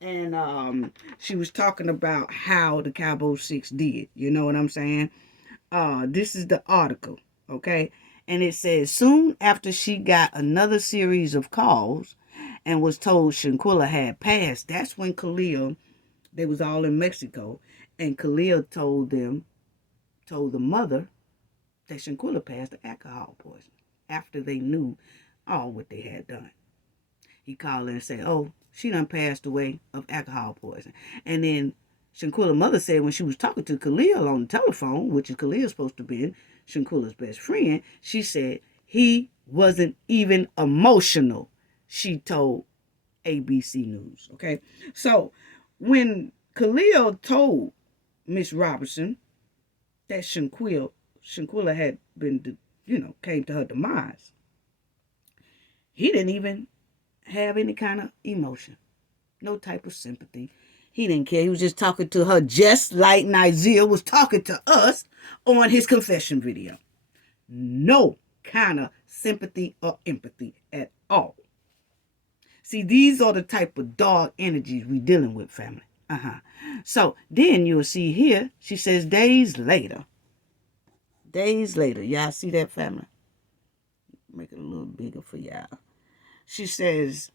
and she was talking about how the Cowboy Six did. You know what I'm saying? This is the article, okay? And it says, soon after she got another series of calls and was told Shanquella had passed, that's when Khalil, they was all in Mexico, and Khalil told the mother that Shanquella passed the alcohol poison after they knew all what they had done. He called her and said, oh, she done passed away of alcohol poison. And then Shanquella's mother said when she was talking to Khalil on the telephone, which is Khalil's supposed to be Shanquella's best friend, she said he wasn't even emotional, she told ABC News. Okay? So when Khalil told Miss Robertson that Shanquella had been, came to her demise, he didn't even have any kind of emotion, no type of sympathy. He didn't care. He was just talking to her just like Nigel was talking to us on his confession video. No kind of sympathy or empathy at all. See, these are the type of dark energies we dealing with, family. So then you'll see here, she says days later. Days later. Y'all see that, family? Make it a little bigger for y'all. She says,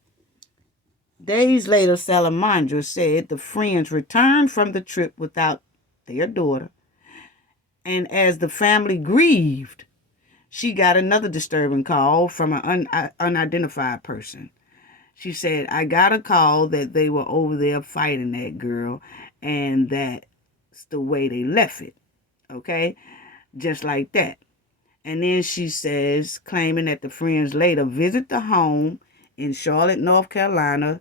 days later, Salamandra said the friends returned from the trip without their daughter. And as the family grieved, she got another disturbing call from an unidentified person. She said, I got a call that they were over there fighting that girl, and that's the way they left it. Okay? Just like that. And then she says, claiming that the friends later visit the home in Charlotte, North Carolina,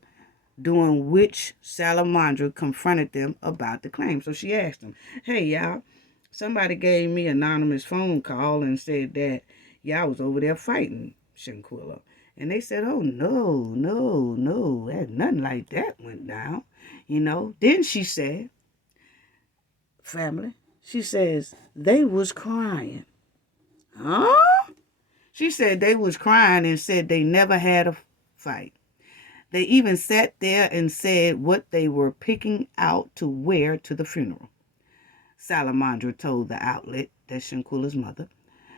during which Salamandra confronted them about the claim. So she asked them, hey, y'all, somebody gave me an anonymous phone call and said that y'all was over there fighting Shanquella. And they said, oh, no, nothing like that went down. Then she said, family, she says, they was crying. Huh? She said they was crying and said they never had a fight. They even sat there and said what they were picking out to wear to the funeral. Salamandra told the outlet, that's Shanquella's mother,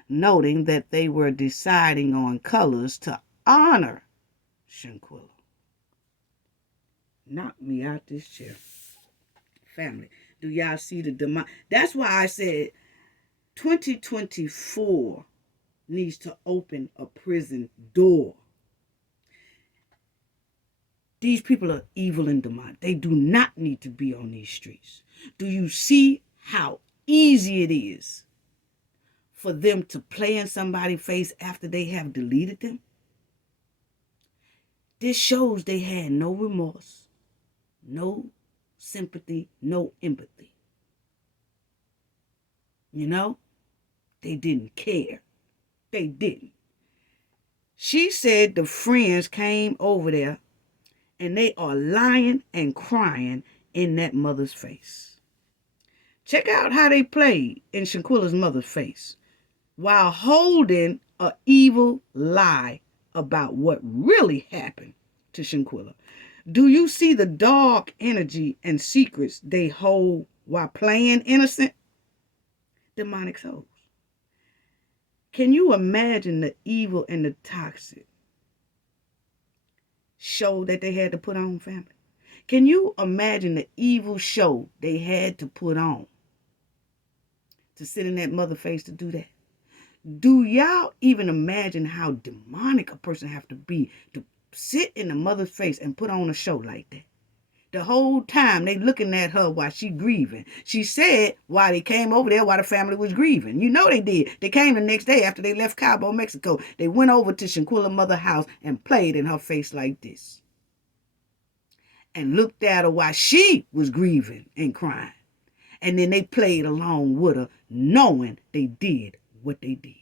noting that they were deciding on colors to honor Shanquella. Knock me out this chair. Family, do y'all see the demand? That's why I said 2024 needs to open a prison door. These people are evil and demonic. They do not need to be on these streets. Do you see how easy it is for them to play in somebody's face after they have deleted them? This shows they had no remorse, no sympathy, no empathy. They didn't care. They didn't. She said the friends came over there and they are lying and crying in that mother's face. Check out how they played in Shanquella's mother's face while holding an evil lie about what really happened to Shanquella. Do you see the dark energy and secrets they hold while playing innocent? Demonic souls. Can you imagine the evil and the toxic show that they had to put on, family? Can you imagine the evil show they had to put on to sit in that mother face to do that? Do y'all even imagine how demonic a person have to be to sit in the mother's face and put on a show like that? The whole time they looking at her while she grieving. She said why they came over there while the family was grieving. You know they did. They came the next day after they left Cabo, Mexico. They went over to Shanquella's mother's house and played in her face like this. And looked at her while she was grieving and crying. And then they played along with her, knowing they did what they did.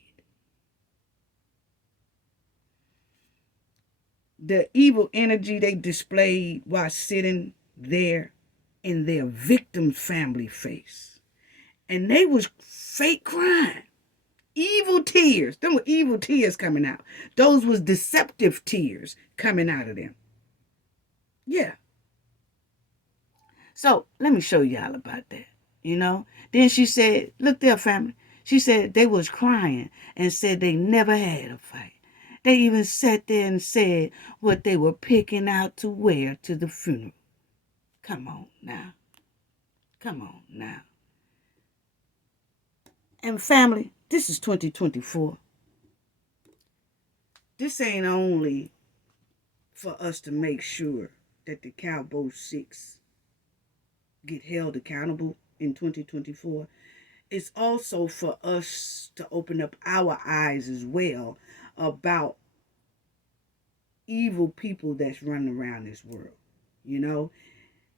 The evil energy they displayed while sitting there in their victim's family face. And they was fake crying. Evil tears. Them were evil tears coming out. Those was deceptive tears coming out of them. Yeah. So let me show y'all about that. Then she said, look there, family. She said they was crying and said they never had a fight. They even sat there and said what they were picking out to wear to the funeral. Come on now. Come on now. And family, this is 2024. This ain't only for us to make sure that the Cowboy 6 get held accountable in 2024. It's also for us to open up our eyes as well about evil people that's running around this world.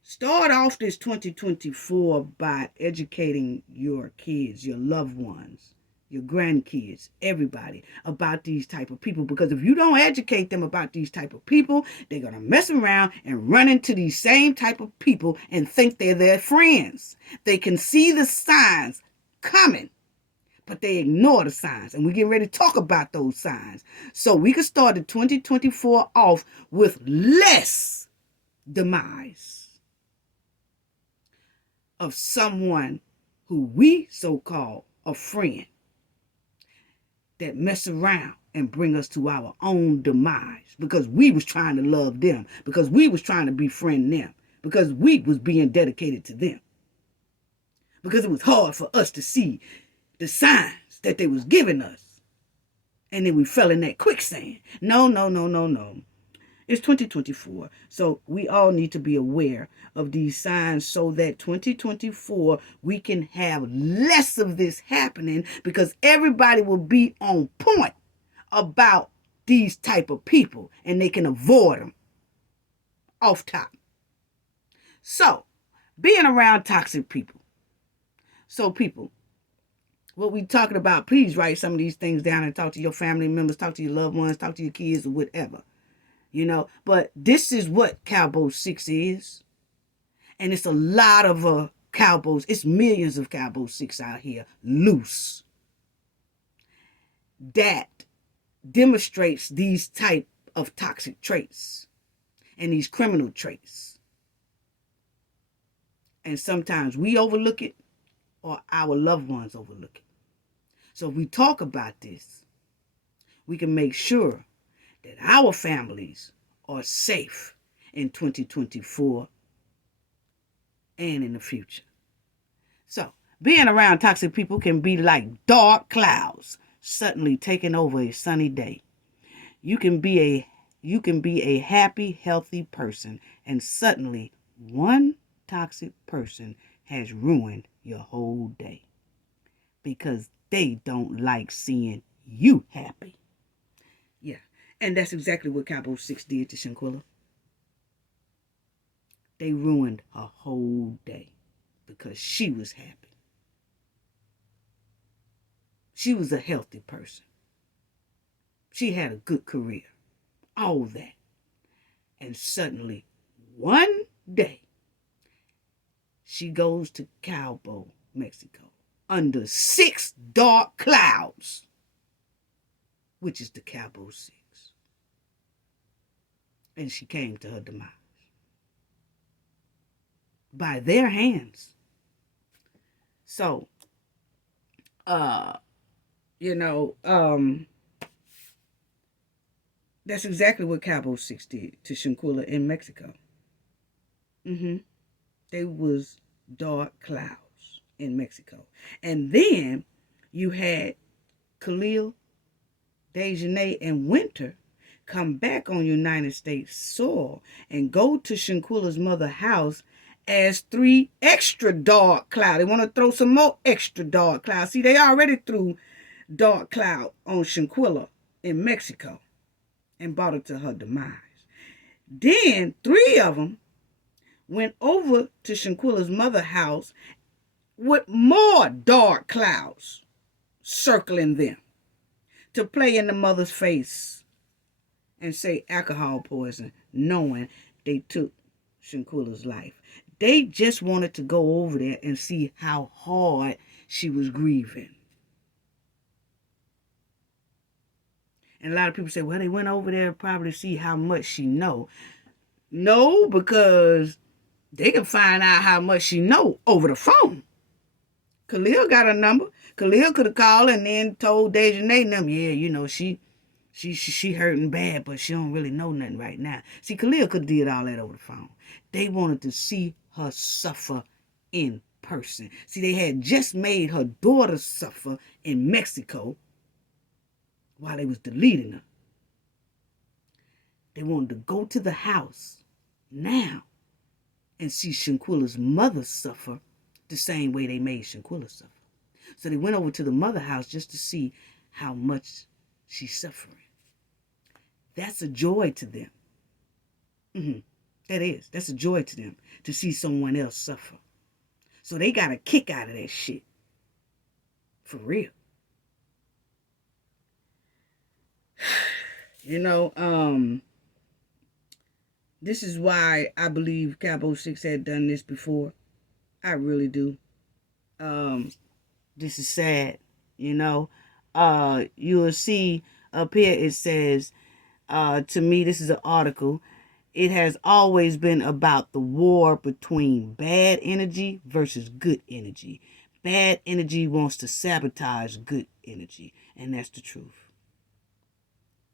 Start off this 2024 by educating your kids, your loved ones, your grandkids, everybody about these type of people. Because if you don't educate them about these type of people, they're going to mess around and run into these same type of people and think they're their friends. They can see the signs coming, but they ignore the signs. And we're getting ready to talk about those signs. So we can start the 2024 off with less demise of someone who we so-called a friend that mess around and bring us to our own demise because we was trying to love them, because we was trying to befriend them, because we was being dedicated to them, because it was hard for us to see the signs that they was giving us. And then we fell in that quicksand. No. It's 2024, so we all need to be aware of these signs so that 2024 we can have less of this happening because everybody will be on point about these type of people and they can avoid them off top. So, being around toxic people. So people, what we talking about, please write some of these things down and talk to your family members, talk to your loved ones, talk to your kids or whatever. But this is what Cowboy 6 is. And it's a lot of cowboys. It's millions of Cowboy 6 out here loose. That demonstrates these type of toxic traits and these criminal traits. And sometimes we overlook it or our loved ones overlook it. So if we talk about this, we can make sure that our families are safe in 2024 and in the future. So, being around toxic people can be like dark clouds suddenly taking over a sunny day. You can be a happy, healthy person, and suddenly one toxic person has ruined your whole day because they don't like seeing you happy. Yeah. And that's exactly what Cowboy 6 did to Shanquella. They ruined her whole day because she was happy. She was a healthy person. She had a good career. All that. And suddenly, one day, she goes to Cabo, Mexico, under 6 dark clouds, which is the Cabo 6. And she came to her demise by their hands. So, uh, you know, that's exactly what Cabo 6 did to Shanquella in Mexico. They was dark clouds in Mexico. And then you had Khalil, Dejanay, and Winter come back on United States soil and go to Shanquella's mother's house as 3 extra dark clouds. They want to throw some more extra dark clouds. See, they already threw dark cloud on Shanquella in Mexico and brought her to her demise. Then 3 of them went over to Shanquella's mother's house with more dark clouds circling them to play in the mother's face and say alcohol poison, knowing they took Shanquella's life. They just wanted to go over there and see how hard she was grieving. And a lot of people say, well, they went over there probably to see how much she know. No, because they can find out how much she know over the phone. Khalil got a number. Khalil could have called and then told Dejanay and them, yeah, you know, she hurting bad, but she don't really know nothing right now. See, Khalil could have did all that over the phone. They wanted to see her suffer in person. See, they had just made her daughter suffer in Mexico while they was deleting her. They wanted to go to the house now and see Shanquella's mother suffer the same way they made Shanquella suffer. So they went over to the mother house just to see how much she's suffering. That's a joy to them. That is. That's a joy to them to see someone else suffer. So they got a kick out of that shit. For real. You know, this is why I believe Cabo 6 had done this before. I really do. This is sad, you know. You'll see up here it says, to me, this is an article. It has always been about the war between bad energy versus good energy. Bad energy wants to sabotage good energy, and that's the truth.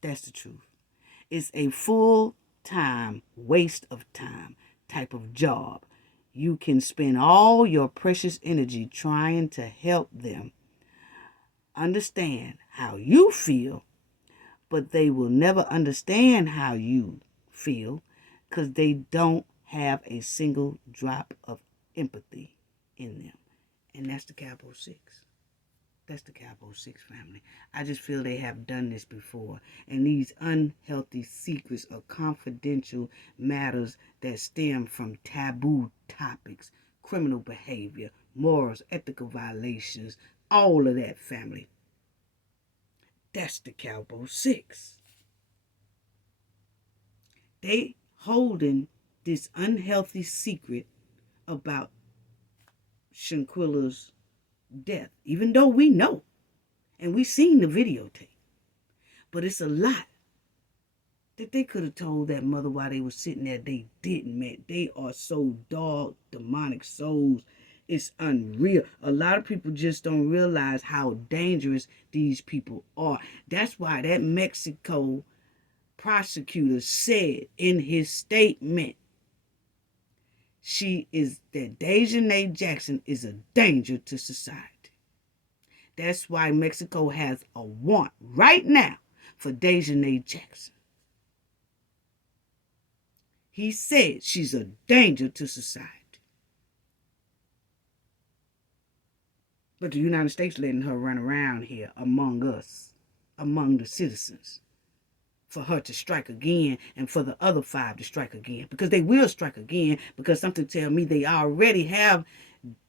That's the truth. It's a full-time waste of time type of job. You can spend all your precious energy trying to help them understand how you feel, but they will never understand how you feel because they don't have a single drop of empathy in them. And that's the Cabo 6. That's the Cabo 6 family. I just feel they have done this before. And these unhealthy secrets are confidential matters that stem from taboo topics, criminal behavior, morals, ethical violations, all of that, family. That's the Cabo 6. They holding this unhealthy secret about Shanquella's death, even though we know and we seen the videotape. But it's a lot that they could have told that mother while they were sitting there. They didn't, man. They are so dark, demonic souls. It's unreal. A lot of people just don't realize how dangerous these people are. That's why that Mexico prosecutor said in his statement, that Dejanay Jackson is a danger to society. That's why Mexico has a warrant right now for Dejanay Jackson. He said she's a danger to society. But the United States letting her run around here among us, among the citizens, for her to strike again and for the other 5 to strike again. Because they will strike again, because something tell me they already have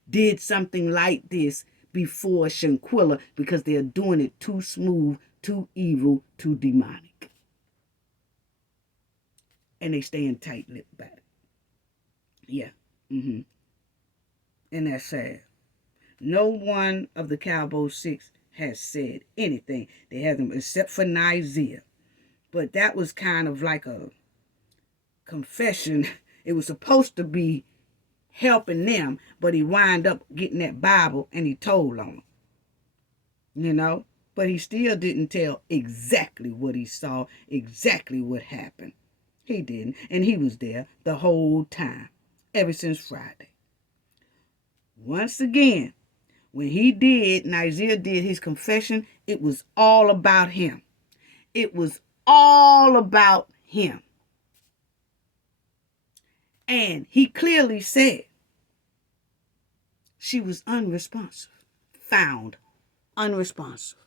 did something like this before Shanquella, because they're doing it too smooth, too evil, too demonic. And they staying tight-lipped about it. Yeah. And that's sad. No one of the Cowboy Six has said anything. They haven't, except for Nicaea. But that was kind of like a confession. It was supposed to be helping them, but he wind up getting that Bible and he told on them. You know? But he still didn't tell exactly what he saw, exactly what happened. He didn't. And he was there the whole time, ever since Friday. Once again, when Nicaea did his confession, it was all about him. It was all about him. And he clearly said she was unresponsive. Found unresponsive.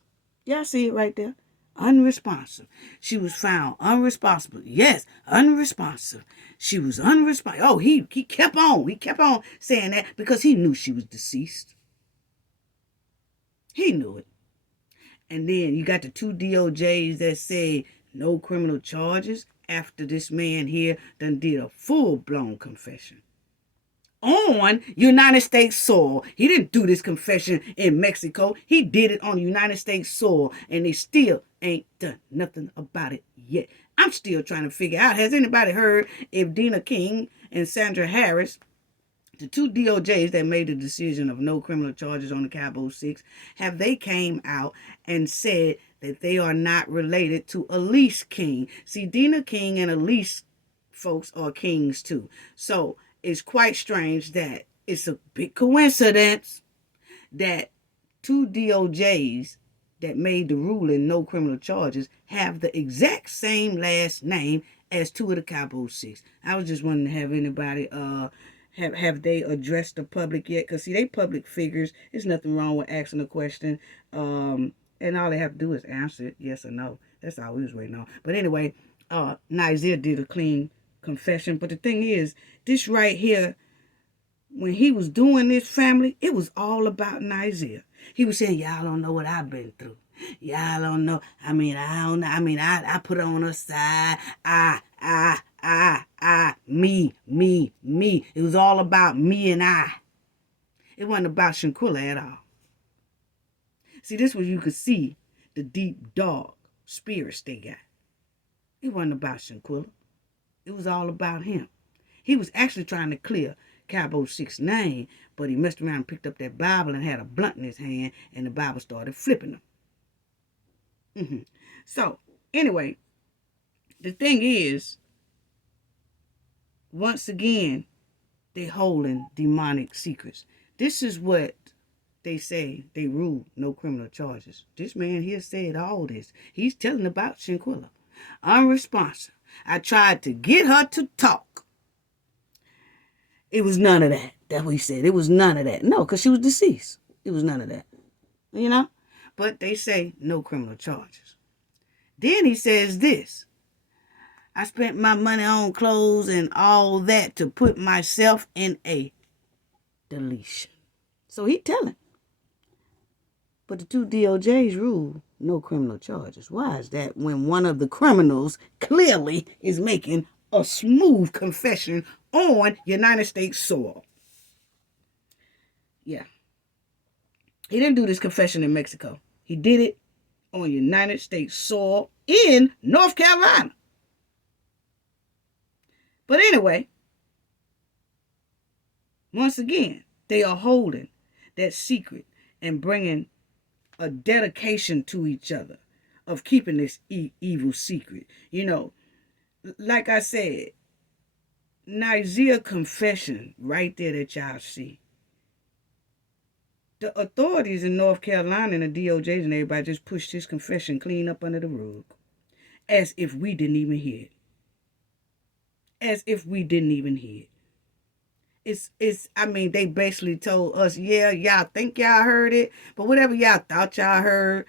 Y'all see it right there? Unresponsive. She was found unresponsible. Yes, unresponsive. She was unresponsive. Oh, he kept on. He kept on saying that because he knew she was deceased. He knew it. And then you got the two DOJs that say no criminal charges after this man here done did a full-blown confession on United States soil. He didn't do this confession in Mexico. He did it on United States soil, and they still ain't done nothing about it yet. I'm still trying to figure out, has anybody heard if Dina King and Sandra Harris, the two DOJs that made the decision of no criminal charges on the Cabo 6, have they came out and said that they are not related to Elise King? See, Dina King and Elise folks are kings too. So it's quite strange that it's a big coincidence that two DOJs that made the ruling no criminal charges have the exact same last name as two of the Cabo 6. I was just wondering, have anybody have they addressed the public yet? Because see, they public figures. There's nothing wrong with asking a question. And all they have to do is answer it, yes or no. That's all we was waiting on. But anyway, Nicaea did a clean confession. But the thing is, this right here, when he was doing this, family, it was all about Nicaea. He was saying, y'all don't know what I've been through. Y'all don't know. I mean, I don't know. I mean, I put on her side. Me. It was all about me and I. It wasn't about Shanquella at all. See, this was you could see the deep, dark spirits they got. It wasn't about Shanquella. It was all about him. He was actually trying to clear Cabo 6's name, but he messed around and picked up that Bible and had a blunt in his hand, and the Bible started flipping him. So, anyway, the thing is, once again, they holding demonic secrets. This is what they say they rule no criminal charges. This man here said all this. He's telling about Shanquella. Unresponsive. I tried to get her to talk. It was none of that. That's what he said. It was none of that. No, because she was deceased. It was none of that. You know? But they say no criminal charges. Then he says this. I spent my money on clothes and all that to put myself in a deletion. So he telling. But the two DOJs rule no criminal charges. Why is that when one of the criminals clearly is making a smooth confession on United States soil? Yeah. He didn't do this confession in Mexico. He did it on United States soil in North Carolina. But anyway, once again, they are holding that secret and bringing a dedication to each other of keeping this evil secret. You know, like I said, Nicaea confession right there that y'all see. The authorities in North Carolina and the DOJs and everybody just pushed his confession clean up under the rug. As if we didn't even hear it. As if we didn't even hear it. I mean, they basically told us, yeah, y'all think y'all heard it, but whatever y'all thought y'all heard,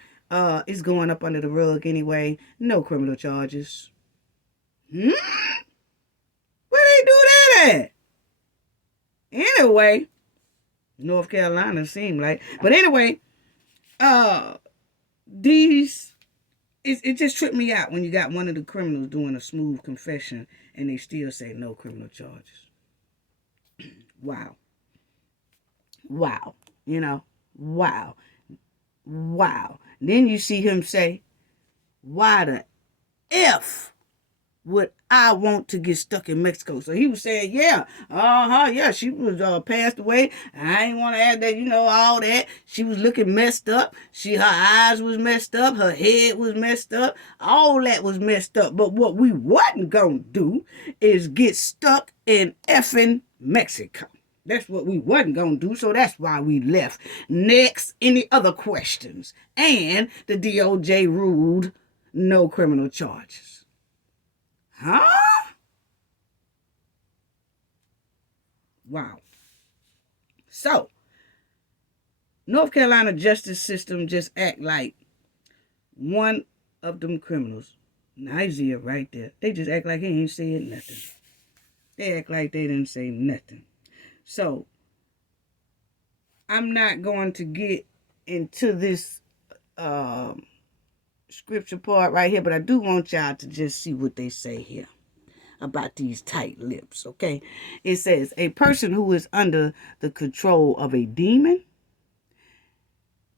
it's going up under the rug anyway. No criminal charges. Where they do that at? Anyway, North Carolina seemed like. But anyway, it just tripped me out when you got one of the criminals doing a smooth confession and they still say no criminal charges. Wow. Wow. You know, wow. Wow. Then you see him say, why the F would I want to get stuck in Mexico? So he was saying, yeah, yeah, she was passed away. I ain't want to add that, all that. She was looking messed up. Her eyes was messed up. Her head was messed up. All that was messed up. But what we wasn't gonna do is get stuck in effing Mexico. That's what we wasn't gonna do, so that's why we left. Next, any other questions? And the DOJ ruled no criminal charges. Huh? Wow. So, North Carolina justice system just act like one of them criminals. Isaiah right there. They just act like he ain't said nothing. They act like they didn't say nothing. So, I'm not going to get into this scripture part right here, but I do want y'all to just see what they say here about these tight lips, okay? It says, a person who is under the control of a demon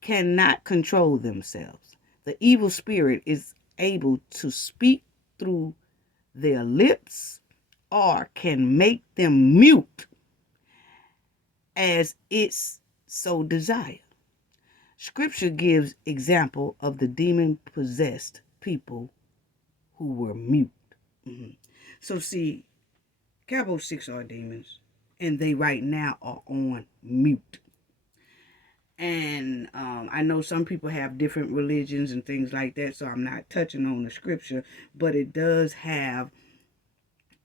cannot control themselves. The evil spirit is able to speak through their lips or can make them mute as it's so desire. Scripture gives example of the demon-possessed people who were mute. Mm-hmm. So see, Cabo 6 are demons, and they right now are on mute. And I know some people have different religions and things like that, so I'm not touching on the scripture, but it does have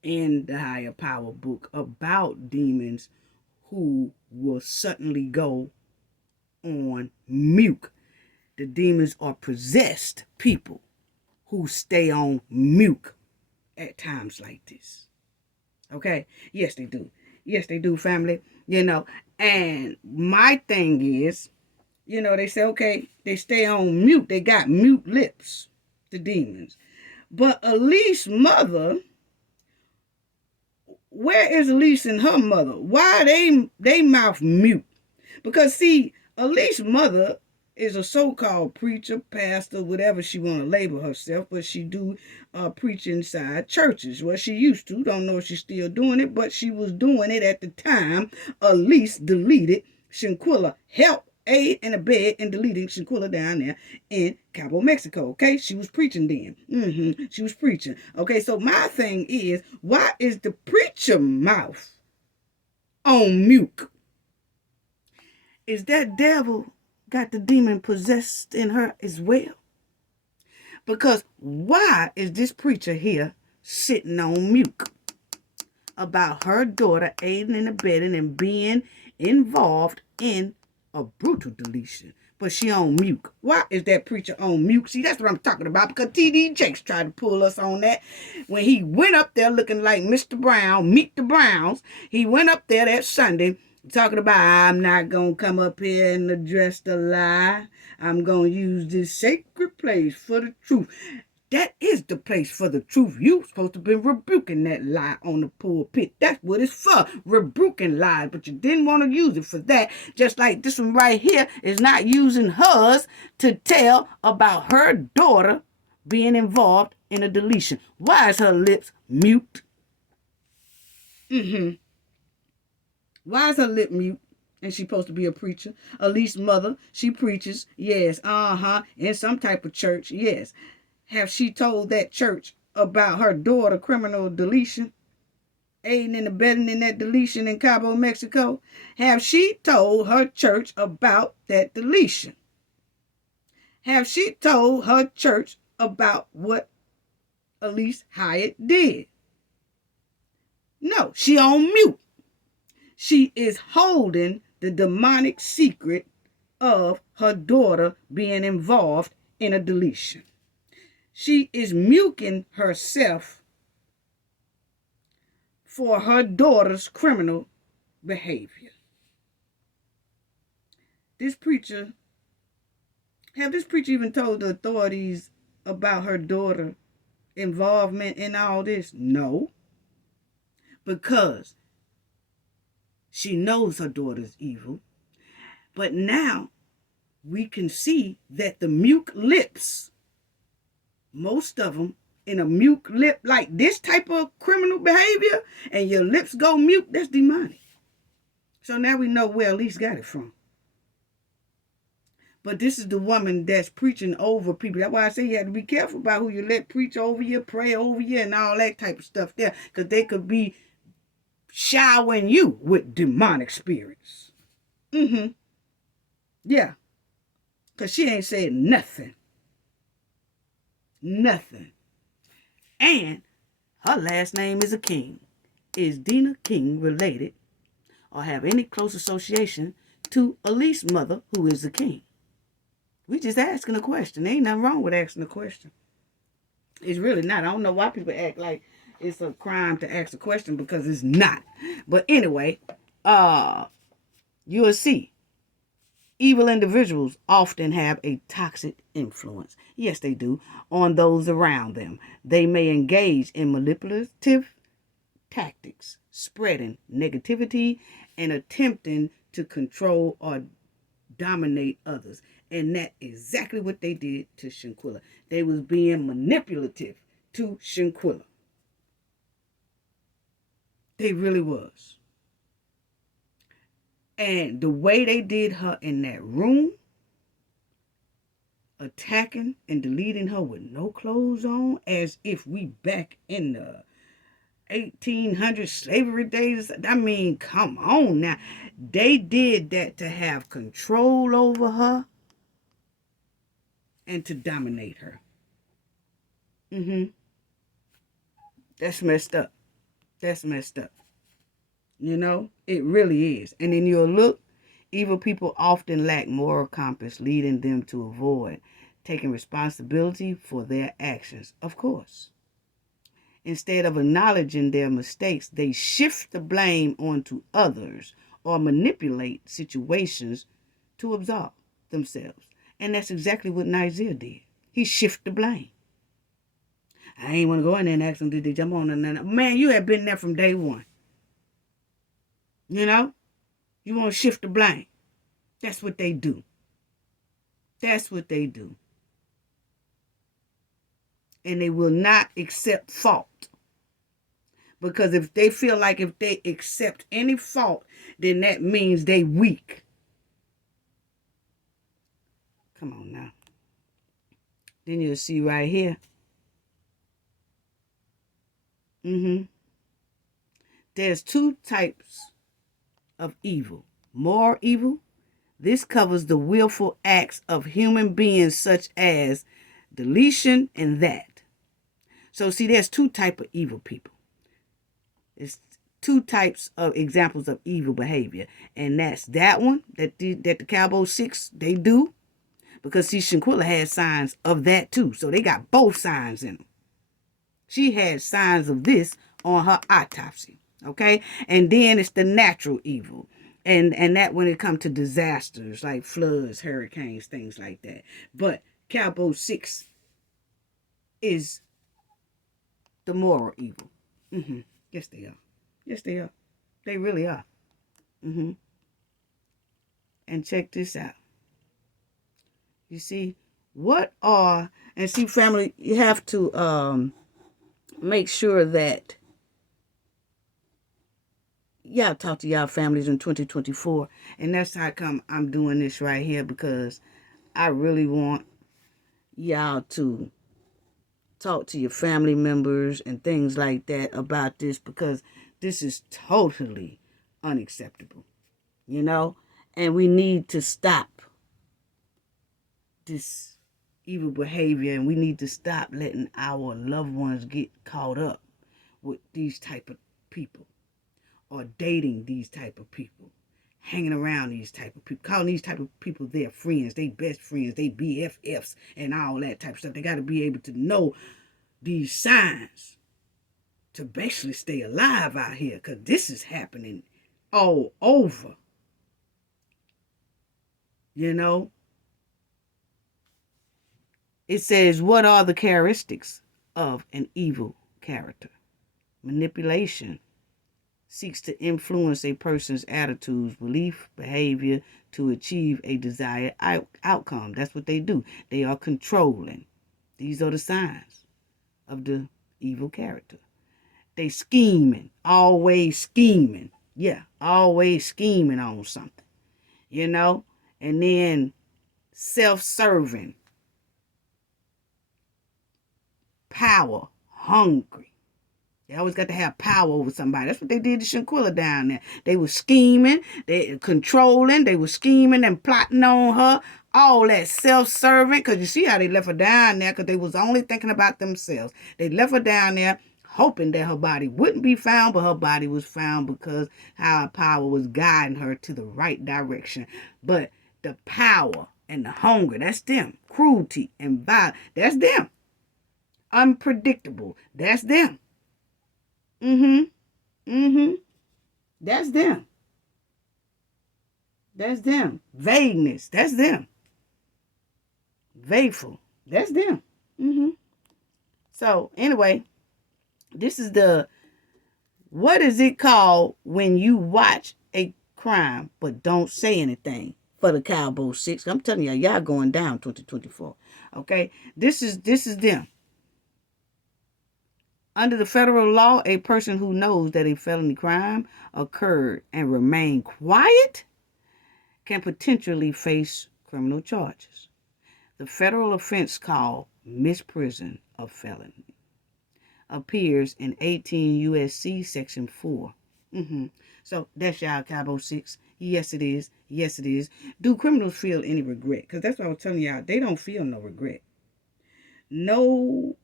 in the higher power book about demons who will suddenly go on mute. The demons are possessed people who stay on mute at times like this. Okay? Yes, they do. Yes, they do, family. And my thing is, they say, okay, they stay on mute. They got mute lips, the demons. But Elise's mother, where is Elise and her mother? Why they mouth mute? Because see, Elise's mother is a so-called preacher, pastor, whatever she want to label herself, but she do preach inside churches. Well, she used to. Don't know if she's still doing it, but she was doing it at the time Elise deleted Shanquella. Help, aid, and abet in deleting Shanquella down there in Cabo, Mexico. Okay, she was preaching then. She was preaching. Okay, so my thing is, why is the preacher mouth on mute? Is that devil got the demon possessed in her as well? Because why is this preacher here sitting on mute about her daughter aiding and abetting and being involved in a brutal deletion? But she on mute. Why is that preacher on mute? See, that's what I'm talking about, because T.D. Jakes tried to pull us on that. When he went up there looking like Mr. Brown, Meet the Browns, he went up there that Sunday talking about, I'm not going to come up here and address the lie. I'm going to use this sacred place for the truth. That is the place for the truth. You're supposed to be rebuking that lie on the pulpit. That's what it's for, rebuking lies. But you didn't want to use it for that. Just like this one right here is not using hers to tell about her daughter being involved in a deletion. Why is her lips mute? Why is her lip mute? And she's supposed to be a preacher. Elise's mother, she preaches. Yes, in some type of church. Yes. Have she told that church about her daughter criminal deletion? Aiding and abetting in that deletion in Cabo, Mexico? Have she told her church about that deletion? Have she told her church about what Elise Hyatt did? No, she on mute. She is holding the demonic secret of her daughter being involved in a deletion. She is muting herself for her daughter's criminal behavior. This preacher even told the authorities about her daughter involvement in all this? No. Because she knows her daughter's evil. But now we can see that the mute lips, most of them in a mute lip, like this type of criminal behavior, and your lips go mute, that's demonic. So now we know where Elise got it from. But this is the woman that's preaching over people. That's why I say you have to be careful about who you let preach over you, pray over you, and all that type of stuff there. Because they could be showering you with demonic spirits. Yeah. Because she ain't said nothing. Nothing. And her last name is a King. Is Dina King related or have any close association to Elise's mother, who is the King? We just asking a question. There ain't nothing wrong with asking a question. It's really not. I don't know why people act like it's a crime to ask a question, because it's not. But anyway, you'll see evil individuals often have a toxic influence. Yes, they do, on those around them. They may engage in manipulative tactics, spreading negativity and attempting to control or dominate others. And that's exactly what they did to Shanquella. They was being manipulative to Shanquella. They really was. And the way they did her in that room, attacking and deleting her with no clothes on, as if we back in the 1800 slavery days. I mean, come on now. They did that to have control over her and to dominate her. That's messed up. That's messed up. You know, it really is. And then you'll look, evil people often lack moral compass, leading them to avoid taking responsibility for their actions. Of course. Instead of acknowledging their mistakes, they shift the blame onto others or manipulate situations to absolve themselves. And that's exactly what Nizer did. He shifted the blame. I ain't want to go in there and ask them, did they jump on? Man, you have been there from day one. You know? You want to shift the blame. That's what they do. That's what they do. And they will not accept fault. Because if they feel like if they accept any fault, then that means they weak. Come on now. Then you'll see right here. There's two types of evil. Moral evil. This covers the willful acts of human beings, such as deletion and that. So see, there's two types of evil people. It's two types of examples of evil behavior. And that's that one that the Cowboy 6, they do. Because see, Shanquella had signs of that too. So they got both signs in them. She had signs of this on her autopsy. Okay? And then it's the natural evil. And that when it comes to disasters like floods, hurricanes, things like that. But Cowboy 6 is the moral evil. Yes, they are. Yes, they are. They really are. And check this out. You see, and see, family, you have to make sure that y'all talk to y'all families in 2024. And that's how come I'm doing this right here, because I really want y'all to talk to your family members and things like that about this, because this is totally unacceptable, you know? And we need to stop this evil behavior, and we need to stop letting our loved ones get caught up with these type of people, or dating these type of people, hanging around these type of people, calling these type of people their friends, they best friends, they BFFs, and all that type of stuff. They got to be able to know these signs to basically stay alive out here, because this is happening all over. You know? It says, what are the characteristics of an evil character? Manipulation. Seeks to influence a person's attitudes, belief, behavior to achieve a desired outcome. That's what they do. They are controlling. These are the signs of the evil character. They scheming, always scheming. Yeah, always scheming on something, you know? And then self-serving, power, hungry. They always got to have power over somebody. That's what they did to Shanquella down there. They were scheming, they controlling, they were scheming and plotting on her. All that self-serving, because you see how they left her down there, because they was only thinking about themselves. They left her down there hoping that her body wouldn't be found, but her body was found because how power was guiding her to the right direction. But the power and the hunger, that's them. Cruelty and violence, that's them. Unpredictable, that's them. That's them. That's them. Vagueness, that's them. Vagueful, that's them. So anyway, this is what is it called when you watch a crime but don't say anything for the Cowboy 6? I'm telling y'all going down 2024. Okay, this is them. Under the federal law, a person who knows that a felony crime occurred and remain quiet can potentially face criminal charges. The federal offense called misprision of felony appears in 18 U.S.C. Section 4. So that's y'all Cowboy 6. Yes, it is. Yes, it is. Do criminals feel any regret? Because that's what I was telling y'all. They don't feel no regret. No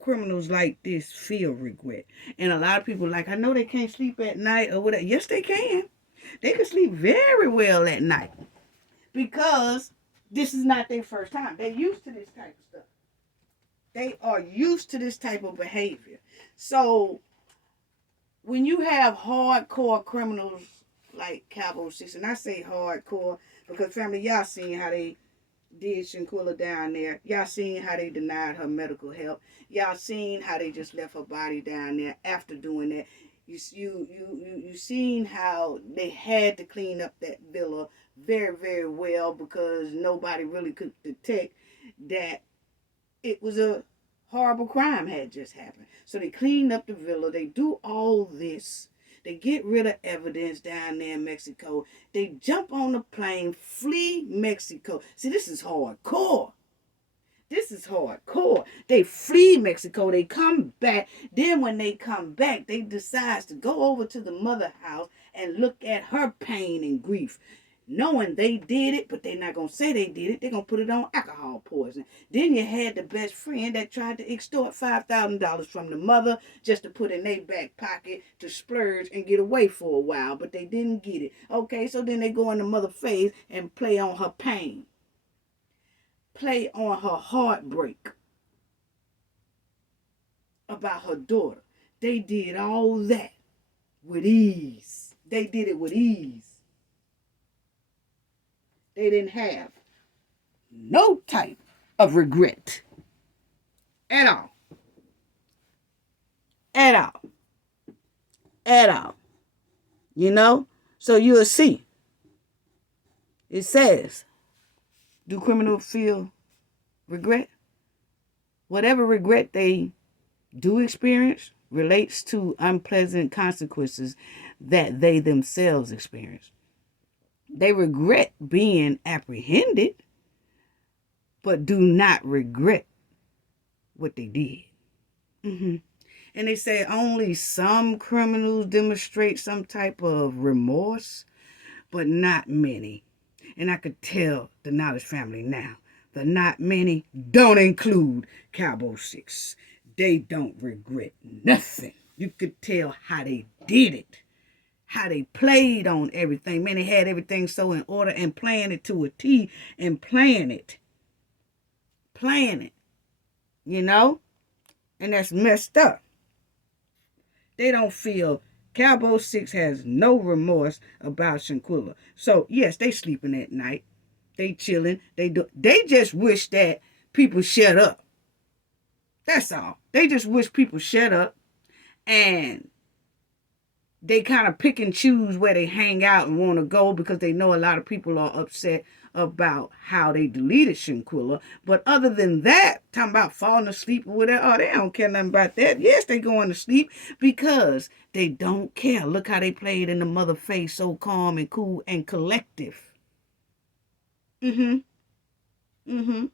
criminals like this feel regret. And a lot of people like, I know they can't sleep at night or whatever. Yes, they can. They can sleep very well at night because this is not their first time. They're used to this type of stuff. They are used to this type of behavior. So when you have hardcore criminals like Cowboy 6, and I say hardcore because family, y'all seen how they did Shanquella down there. Y'all seen how they denied her medical help. Y'all seen how they just left her body down there after doing that. You seen how they had to clean up that villa very, very well because nobody really could detect that it was a horrible crime had just happened. So they cleaned up the villa. They do all this. They get rid of evidence down there in Mexico. They jump on the plane, flee Mexico. See, this is hardcore. This is hardcore. They flee Mexico. They come back. Then when they come back, they decide to go over to the mother house and look at her pain and grief. Knowing they did it, but they're not going to say they did it. They're going to put it on alcohol poison. Then you had the best friend that tried to extort $5,000 from the mother just to put in their back pocket to splurge and get away for a while, but they didn't get it. Okay, so then they go in the mother's face and play on her pain. Play on her heartbreak about her daughter. They did all that with ease. They did it with ease. They didn't have no type of regret at all. At all. At all. You know? So you'll see. It says, do criminals feel regret? Whatever regret they do experience relates to unpleasant consequences that they themselves experience. They regret being apprehended, but do not regret what they did. And they say only some criminals demonstrate some type of remorse, but not many. And I could tell the Knowledge family now, the not many don't include Cowboy 6. They don't regret nothing. You could tell how they did it. How they played on everything. Man, they had everything so in order and playing it to a T and playing it. Playing it. You know? And that's messed up. They don't feel Cowboy 6 has no remorse about Shanquella. So, yes, they sleeping at night. They chilling. They just wish that people shut up. That's all. They just wish people shut up and they kind of pick and choose where they hang out and want to go because they know a lot of people are upset about how they deleted Shanquella. But other than that, talking about falling asleep or whatever, oh, they don't care nothing about that. Yes, they going to sleep because they don't care. Look how they played in the mother face, so calm and cool and collective. Mm-hmm. Mm-hmm.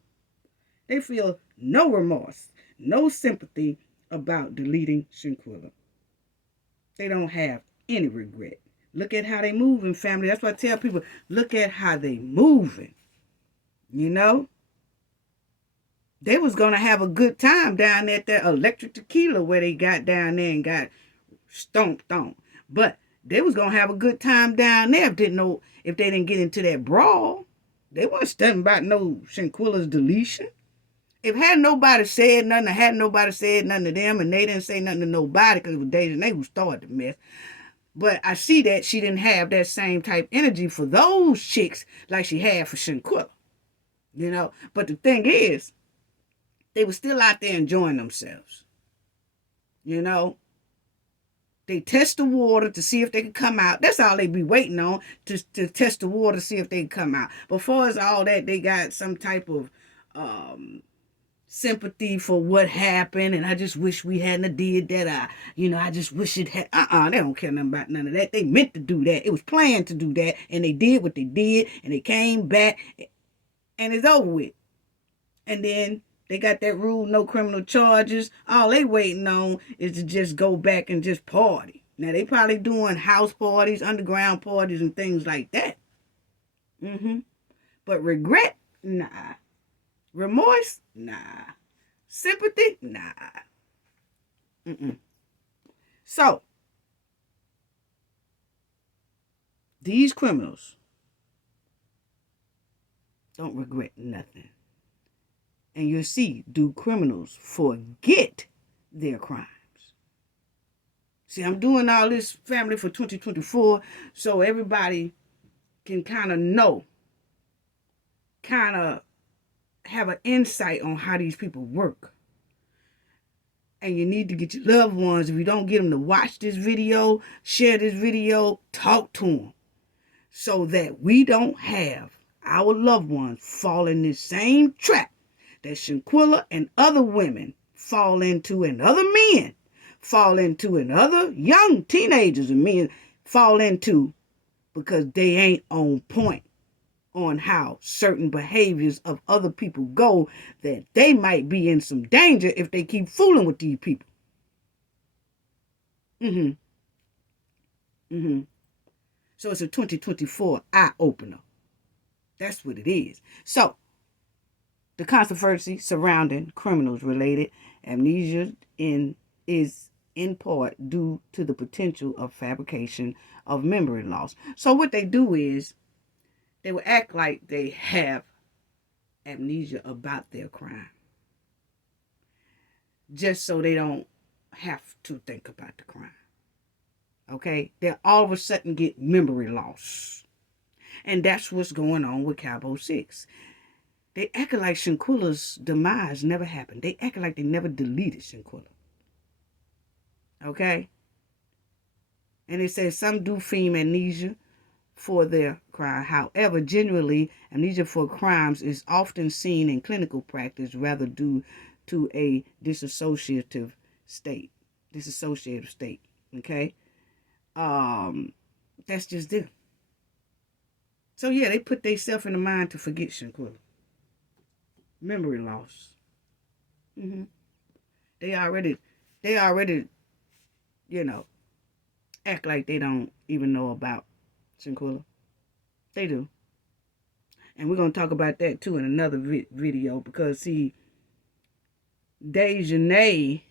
They feel no remorse, no sympathy about deleting Shanquella. They don't have any regret. Look at how they moving, family. That's why I tell people, look at how they moving. You know? They was gonna have a good time down at that electric tequila where they got down there and got stomped on. But they was gonna have a good time down there if they didn't get into that brawl. They wasn't studying about no Shanquella's deletion. If had nobody said nothing, had nobody said nothing to them, and they didn't say nothing to nobody because it was Dejanay who started the mess. But I see that she didn't have that same type energy for those chicks like she had for Shanquella. You know? But the thing is, they were still out there enjoying themselves. You know? They test the water to see if they can come out. That's all they be waiting on, to test the water to see if they can come out. Before it's all that, they got some type of sympathy for what happened, and I just wish we hadn't did that. I just wish it had. They don't care nothing about none of that. They meant to do that. It was planned to do that, and they did what they did, and they came back, and it's over with. And then they got that rule, no criminal charges. All they waiting on is to just go back and just party. Now they probably doing house parties, underground parties, and things like that. But regret, nah. Remorse, nah. Sympathy, nah. So these criminals don't regret nothing. And you'll see, do criminals forget their crimes? See, I'm doing all this, family, for 2024 so everybody can kind of know, kind of have an insight on how these people work. And you need to get your loved ones, if you don't get them to watch this video, share this video, talk to them, so that we don't have our loved ones fall in this same trap that Shanquella and other women fall into, and other men fall into, and other young teenagers and men fall into, because they ain't on point on how certain behaviors of other people go, that they might be in some danger if they keep fooling with these people. So it's a 2024 eye-opener. That's what it is. So, the controversy surrounding criminals-related amnesia is in part due to the potential of fabrication of memory loss. So what they do is, they will act like they have amnesia about their crime, just so they don't have to think about the crime. Okay? They'll all of a sudden get memory loss. And that's what's going on with Cabo 6. They act like Shanquella's demise never happened. They act like they never deleted Shanquella. Okay? And they say some do feign amnesia for their crime. However, generally, amnesia for crimes is often seen in clinical practice rather due to a dissociative state. Okay? That's just it. So yeah, they put themselves in the mind to forget Shanquella. Memory loss. They already, act like they don't even know about Shanquella. They do. And we're going to talk about that too in another video, because see, Dejanay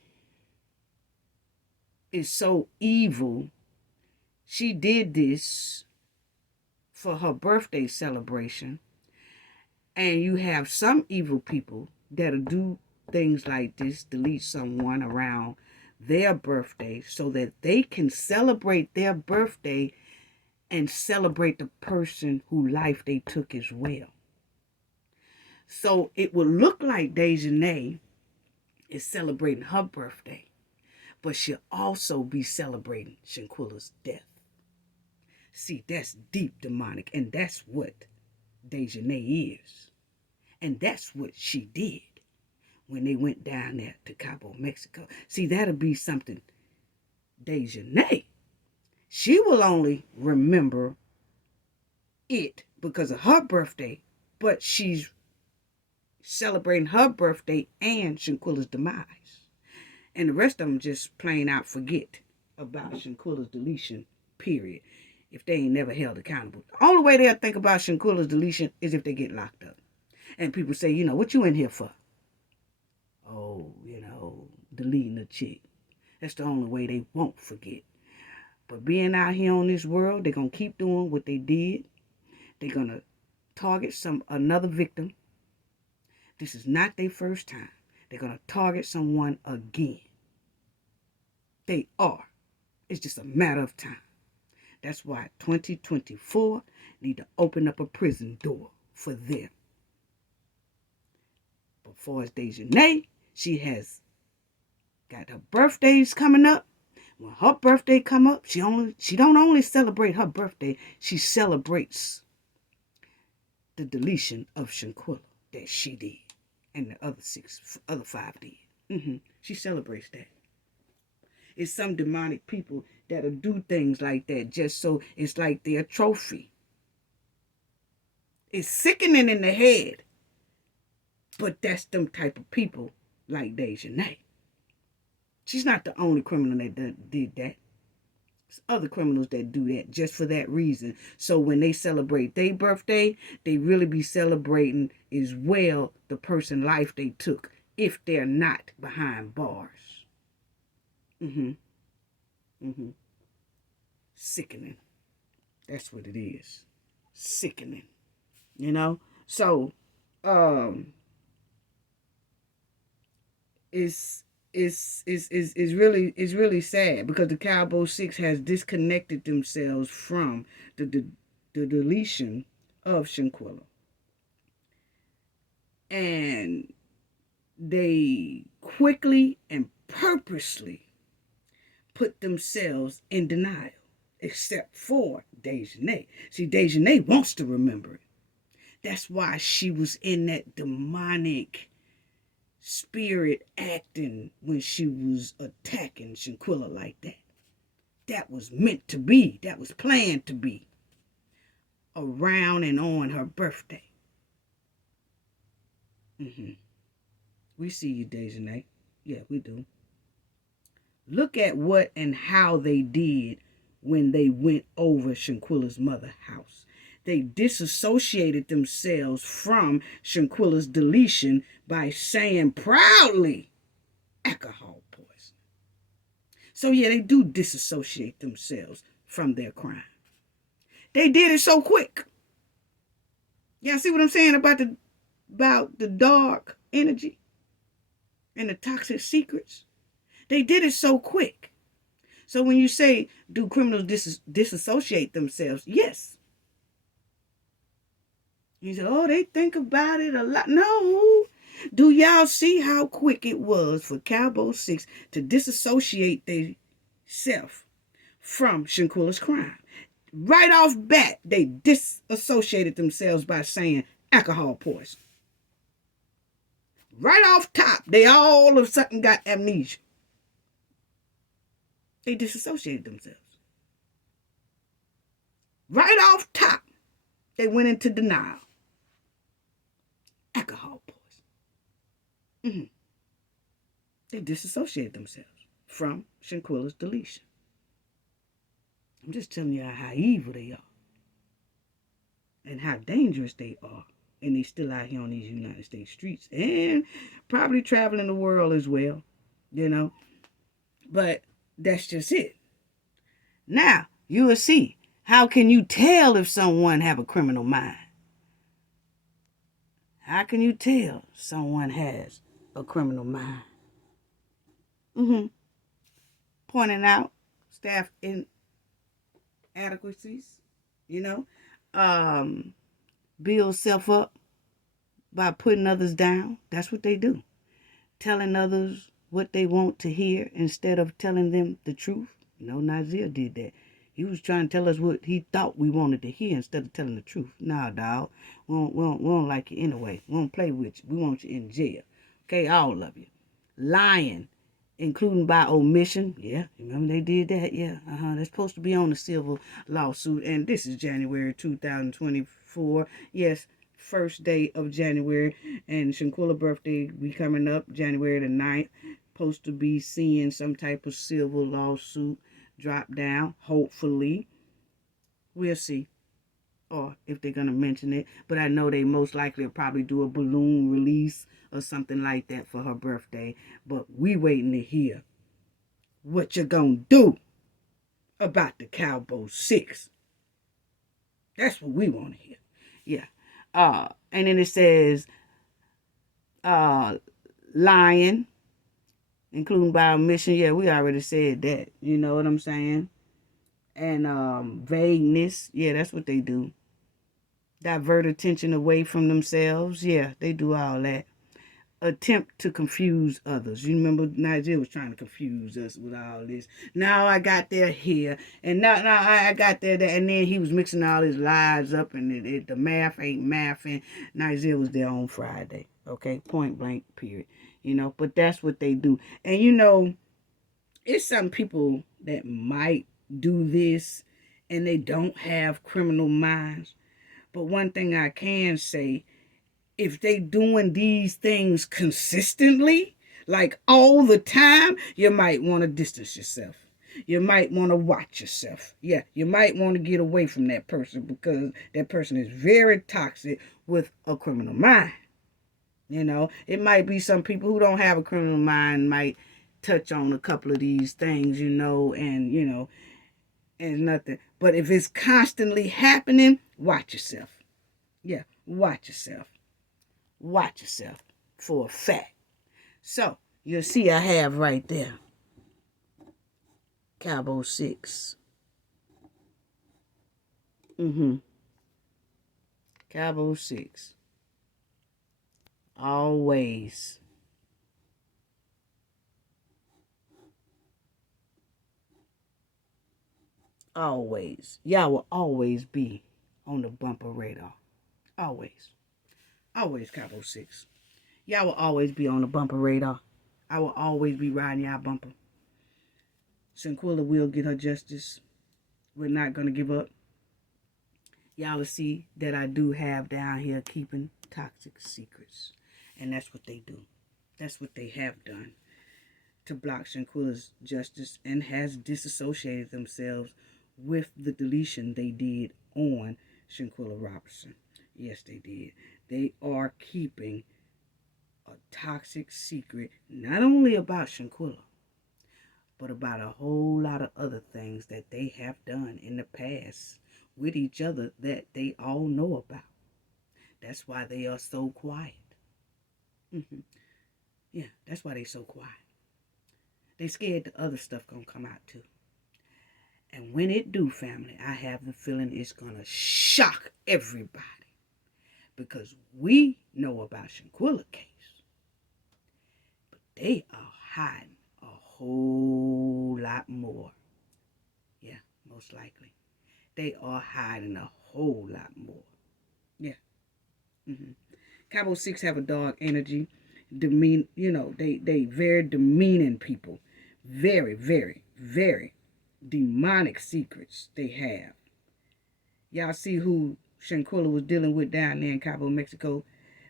is so evil. She did this for her birthday celebration. And you have some evil people that'll do things like this, delete someone around their birthday so that they can celebrate their birthday and celebrate the person whose life they took as well. So it will look like Dejanay is celebrating her birthday, but she'll also be celebrating Shanquella's death. See, that's deep demonic, and that's what Dejanay is. And that's what she did when they went down there to Cabo, Mexico. See, that'll be something Dejanay. She will only remember it because of her birthday, but she's celebrating her birthday and Shanquella's demise. And the rest of them just plain out forget about Shanquella's deletion, period, if they ain't never held accountable. The only way they'll think about Shanquella's deletion is if they get locked up. And people say, what you in here for? Oh, deleting a chick. That's the only way they won't forget. But being out here on this world, they're going to keep doing what they did. They're going to target another victim. This is not their first time. They're going to target someone again. They are. It's just a matter of time. That's why 2024 need to open up a prison door for them. But for as Dejanay, she has got her birthdays coming up. When her birthday come up, she don't only celebrate her birthday, she celebrates the deletion of Shanquella that she did, and the other 5 did. She celebrates that. It's some demonic people that'll do things like that just so it's like their trophy. It's sickening in the head, but that's them type of people like Dejanay. She's not the only criminal that did that. There's other criminals that do that just for that reason. So when they celebrate their birthday, they really be celebrating as well the person's life they took if they're not behind bars. Sickening. That's what it is. Sickening. So, it's really sad because the Cabo 6 has disconnected themselves from the deletion of Shanquella. And they quickly and purposely put themselves in denial, except for Dejanay. See, Dejanay wants to remember it. That's why she was in that demonic spirit acting when she was attacking Shanquella like that. That was meant to be. That was planned to be around and on her birthday. We see you, Dejanay. Yeah, we do. Look at what and how they did when they went over Shanquella's mother's house. They disassociated themselves from Shanquella's deletion by saying proudly, alcohol poisoning. So yeah, they do disassociate themselves from their crime. They did it so quick. Y'all see what I'm saying about the dark energy and the toxic secrets? They did it so quick. So when you say, do criminals disassociate themselves? Yes. You say, oh, they think about it a lot. No. Do y'all see how quick it was for Cabo 6 to disassociate themselves from Shanquella's crime? Right off bat, they disassociated themselves by saying alcohol poison. Right off top, they all of a sudden got amnesia. They disassociated themselves. Right off top, they went into denial. Alcohol poison. They disassociated themselves from Shanquella's deletion. I'm just telling you how evil they are. And how dangerous they are. And they still out here on these United States streets. And probably traveling the world as well. But that's just it. Now, you will see. How can you tell if someone have a criminal mind? How can you tell someone has a criminal mind? Pointing out staff inadequacies, build self up by putting others down. That's what they do. Telling others what they want to hear instead of telling them the truth. No, Nazir did that. He was trying to tell us what he thought we wanted to hear instead of telling the truth. Nah, dog. We don't like you anyway. We don't play with you. We want you in jail. Okay, all of you. Lying, including by omission. Yeah, remember they did that? Yeah, They're supposed to be on the civil lawsuit. And this is January 2024. Yes, first day of January. And Shanquella birthday be coming up January the 9th. Supposed to be seeing some type of civil lawsuit drop down. Hopefully. We'll see. Or if they're going to mention it. But I know they most likely will probably do a balloon release or something like that for her birthday. But we waiting to hear what you're going to do about the Cowboy 6. That's what we want to hear. Yeah. And then it says lying, including by omission. Yeah, we already said that. You know what I'm saying? And vagueness. Yeah, that's what they do. Divert attention away from themselves. Yeah, they do all that. Attempt to confuse others. You remember Nigeria was trying to confuse us with all this. Now I got there here, and now I got there, and then he was mixing all his lies up, and the math ain't mathing. Nigeria was there on Friday. Okay, point blank, period. But that's what they do. And it's some people that might do this, and they don't have criminal minds. But one thing I can say, if they doing these things consistently, like all the time, you might want to distance yourself. You might want to watch yourself. Yeah, you might want to get away from that person because that person is very toxic with a criminal mind. It might be some people who don't have a criminal mind might touch on a couple of these things, and nothing. But if it's constantly happening, watch yourself. Yeah, watch yourself. Watch yourself for a fact. So, you'll see I have right there Cowboy 6. Cowboy 6. Always. Always. Y'all will always be on the bumper radar. Always. Always Cowboy 6. Y'all will always be on the bumper radar. I will always be riding y'all bumper. Shanquella will get her justice. We're not going to give up. Y'all will see that I do have down here keeping toxic secrets. And that's what they do. That's what they have done to block Shanquella's justice and has disassociated themselves with the deletion they did on Shanquella Robertson. Yes, they did. They are keeping a toxic secret, not only about Shanquella, but about a whole lot of other things that they have done in the past with each other that they all know about. That's why they are so quiet. Yeah, that's why they're so quiet. They scared the other stuff gonna come out too. And when it do, family, I have the feeling it's gonna shock everybody. Because we know about Shanquella case. But they are hiding a whole lot more. Yeah, most likely. They are hiding a whole lot more. Yeah. Cowboy 6 have a dark energy. They very demeaning people. Very, very, very demonic secrets they have. Y'all see who Shanquella was dealing with down there in Cabo, Mexico?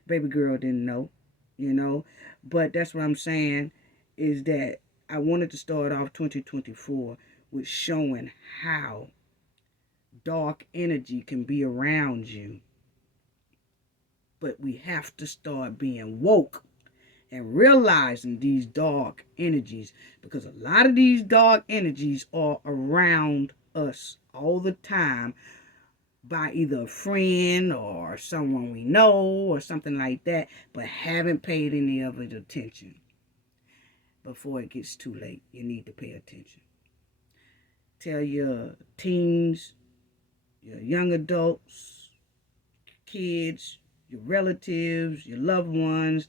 Baby girl didn't know, But that's what I'm saying is that I wanted to start off 2024 with showing how dark energy can be around you. But we have to start being woke and realizing these dark energies, because a lot of these dark energies are around us all the time by either a friend or someone we know or something like that, but haven't paid any of it attention. Before it gets too late, you need to pay attention. Tell your teens, your young adults, kids, your relatives, your loved ones,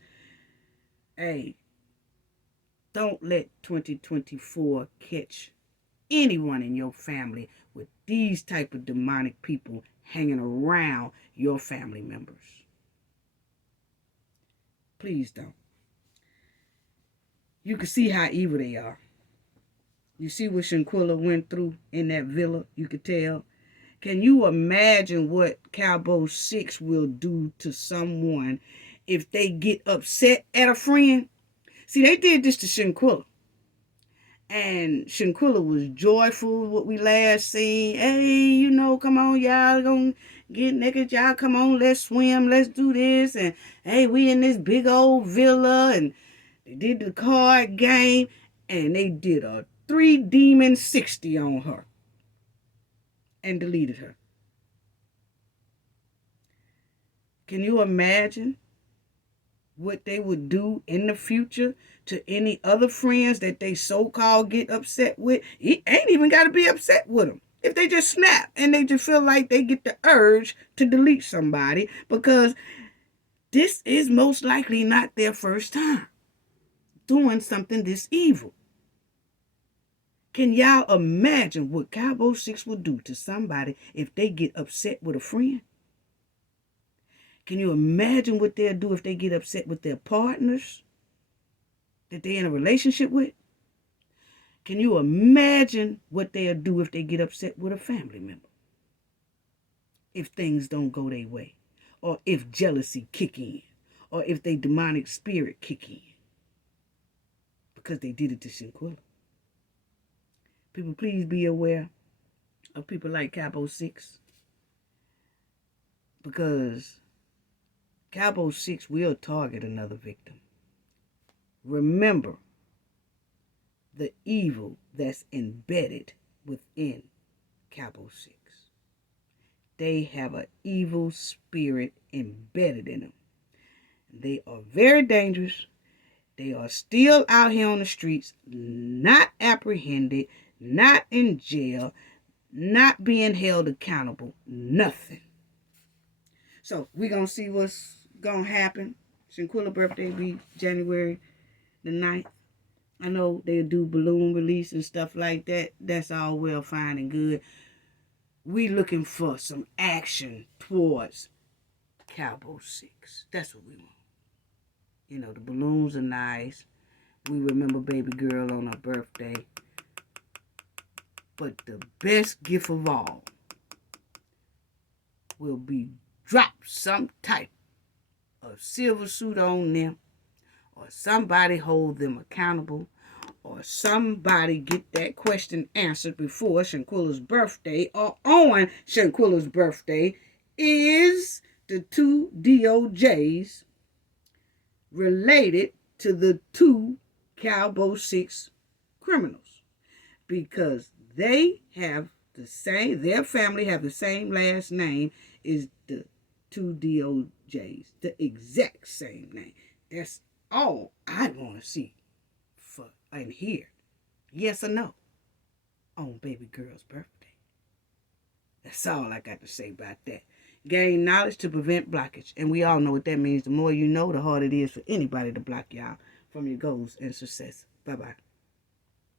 hey, Don't let 2024 catch anyone in your family with these type of demonic people hanging around your family members. Please don't. You can see how evil they are. You see what Shanquella went through in that villa, you could tell. Can you imagine what Cowboy 6 will do to someone if they get upset at a friend? See, they did this to Shanquella. And Shanquella was joyful, what we last seen. Hey, come on, y'all gonna get naked. Y'all come on, let's swim, let's do this. And hey, we in this big old villa. And they did the card game. And they did a 3 demon 60 on her. And deleted her. Can you imagine what they would do in the future to any other friends that they so-called get upset with? He ain't even got to be upset with them. If they just snap and they just feel like they get the urge to delete somebody, because this is most likely not their first time doing something this evil. Can y'all imagine what Cowboy 6 will do to somebody if they get upset with a friend? Can you imagine what they'll do if they get upset with their partners that they're in a relationship with? Can you imagine what they'll do if they get upset with a family member? If things don't go their way, or if jealousy kick in, or if they demonic spirit kick in, because they did it to Shanquella. People, please be aware of people like Cowboy 6, because Cowboy 6 will target another victim. Remember the evil that's embedded within Cowboy 6. They have an evil spirit embedded in them. They are very dangerous. They are still out here on the streets, not apprehended, not in jail, not being held accountable, nothing. So we're going to see what's going to happen. Shanquella's birthday be January the 9th. I know they'll do balloon release and stuff like that. That's all well, fine, and good. We looking for some action towards Cowboy 6. That's what we want. The balloons are nice. We remember baby girl on her birthday. But the best gift of all will be drop some type of silver suit on them, or somebody hold them accountable, or somebody get that question answered before Shanquella's birthday, or on Shanquella's birthday. Is the 2 DOJs related to the 2 Cowboy 6 criminals? Because they have the same, their family have the same last name as the 2 DOJs, the exact same name. That's all I want to see for and hear. Yes or no on baby girl's birthday. That's all I got to say about that. Gain knowledge to prevent blockage. And we all know what that means. The more you know, the harder it is for anybody to block y'all from your goals and success. Bye-bye.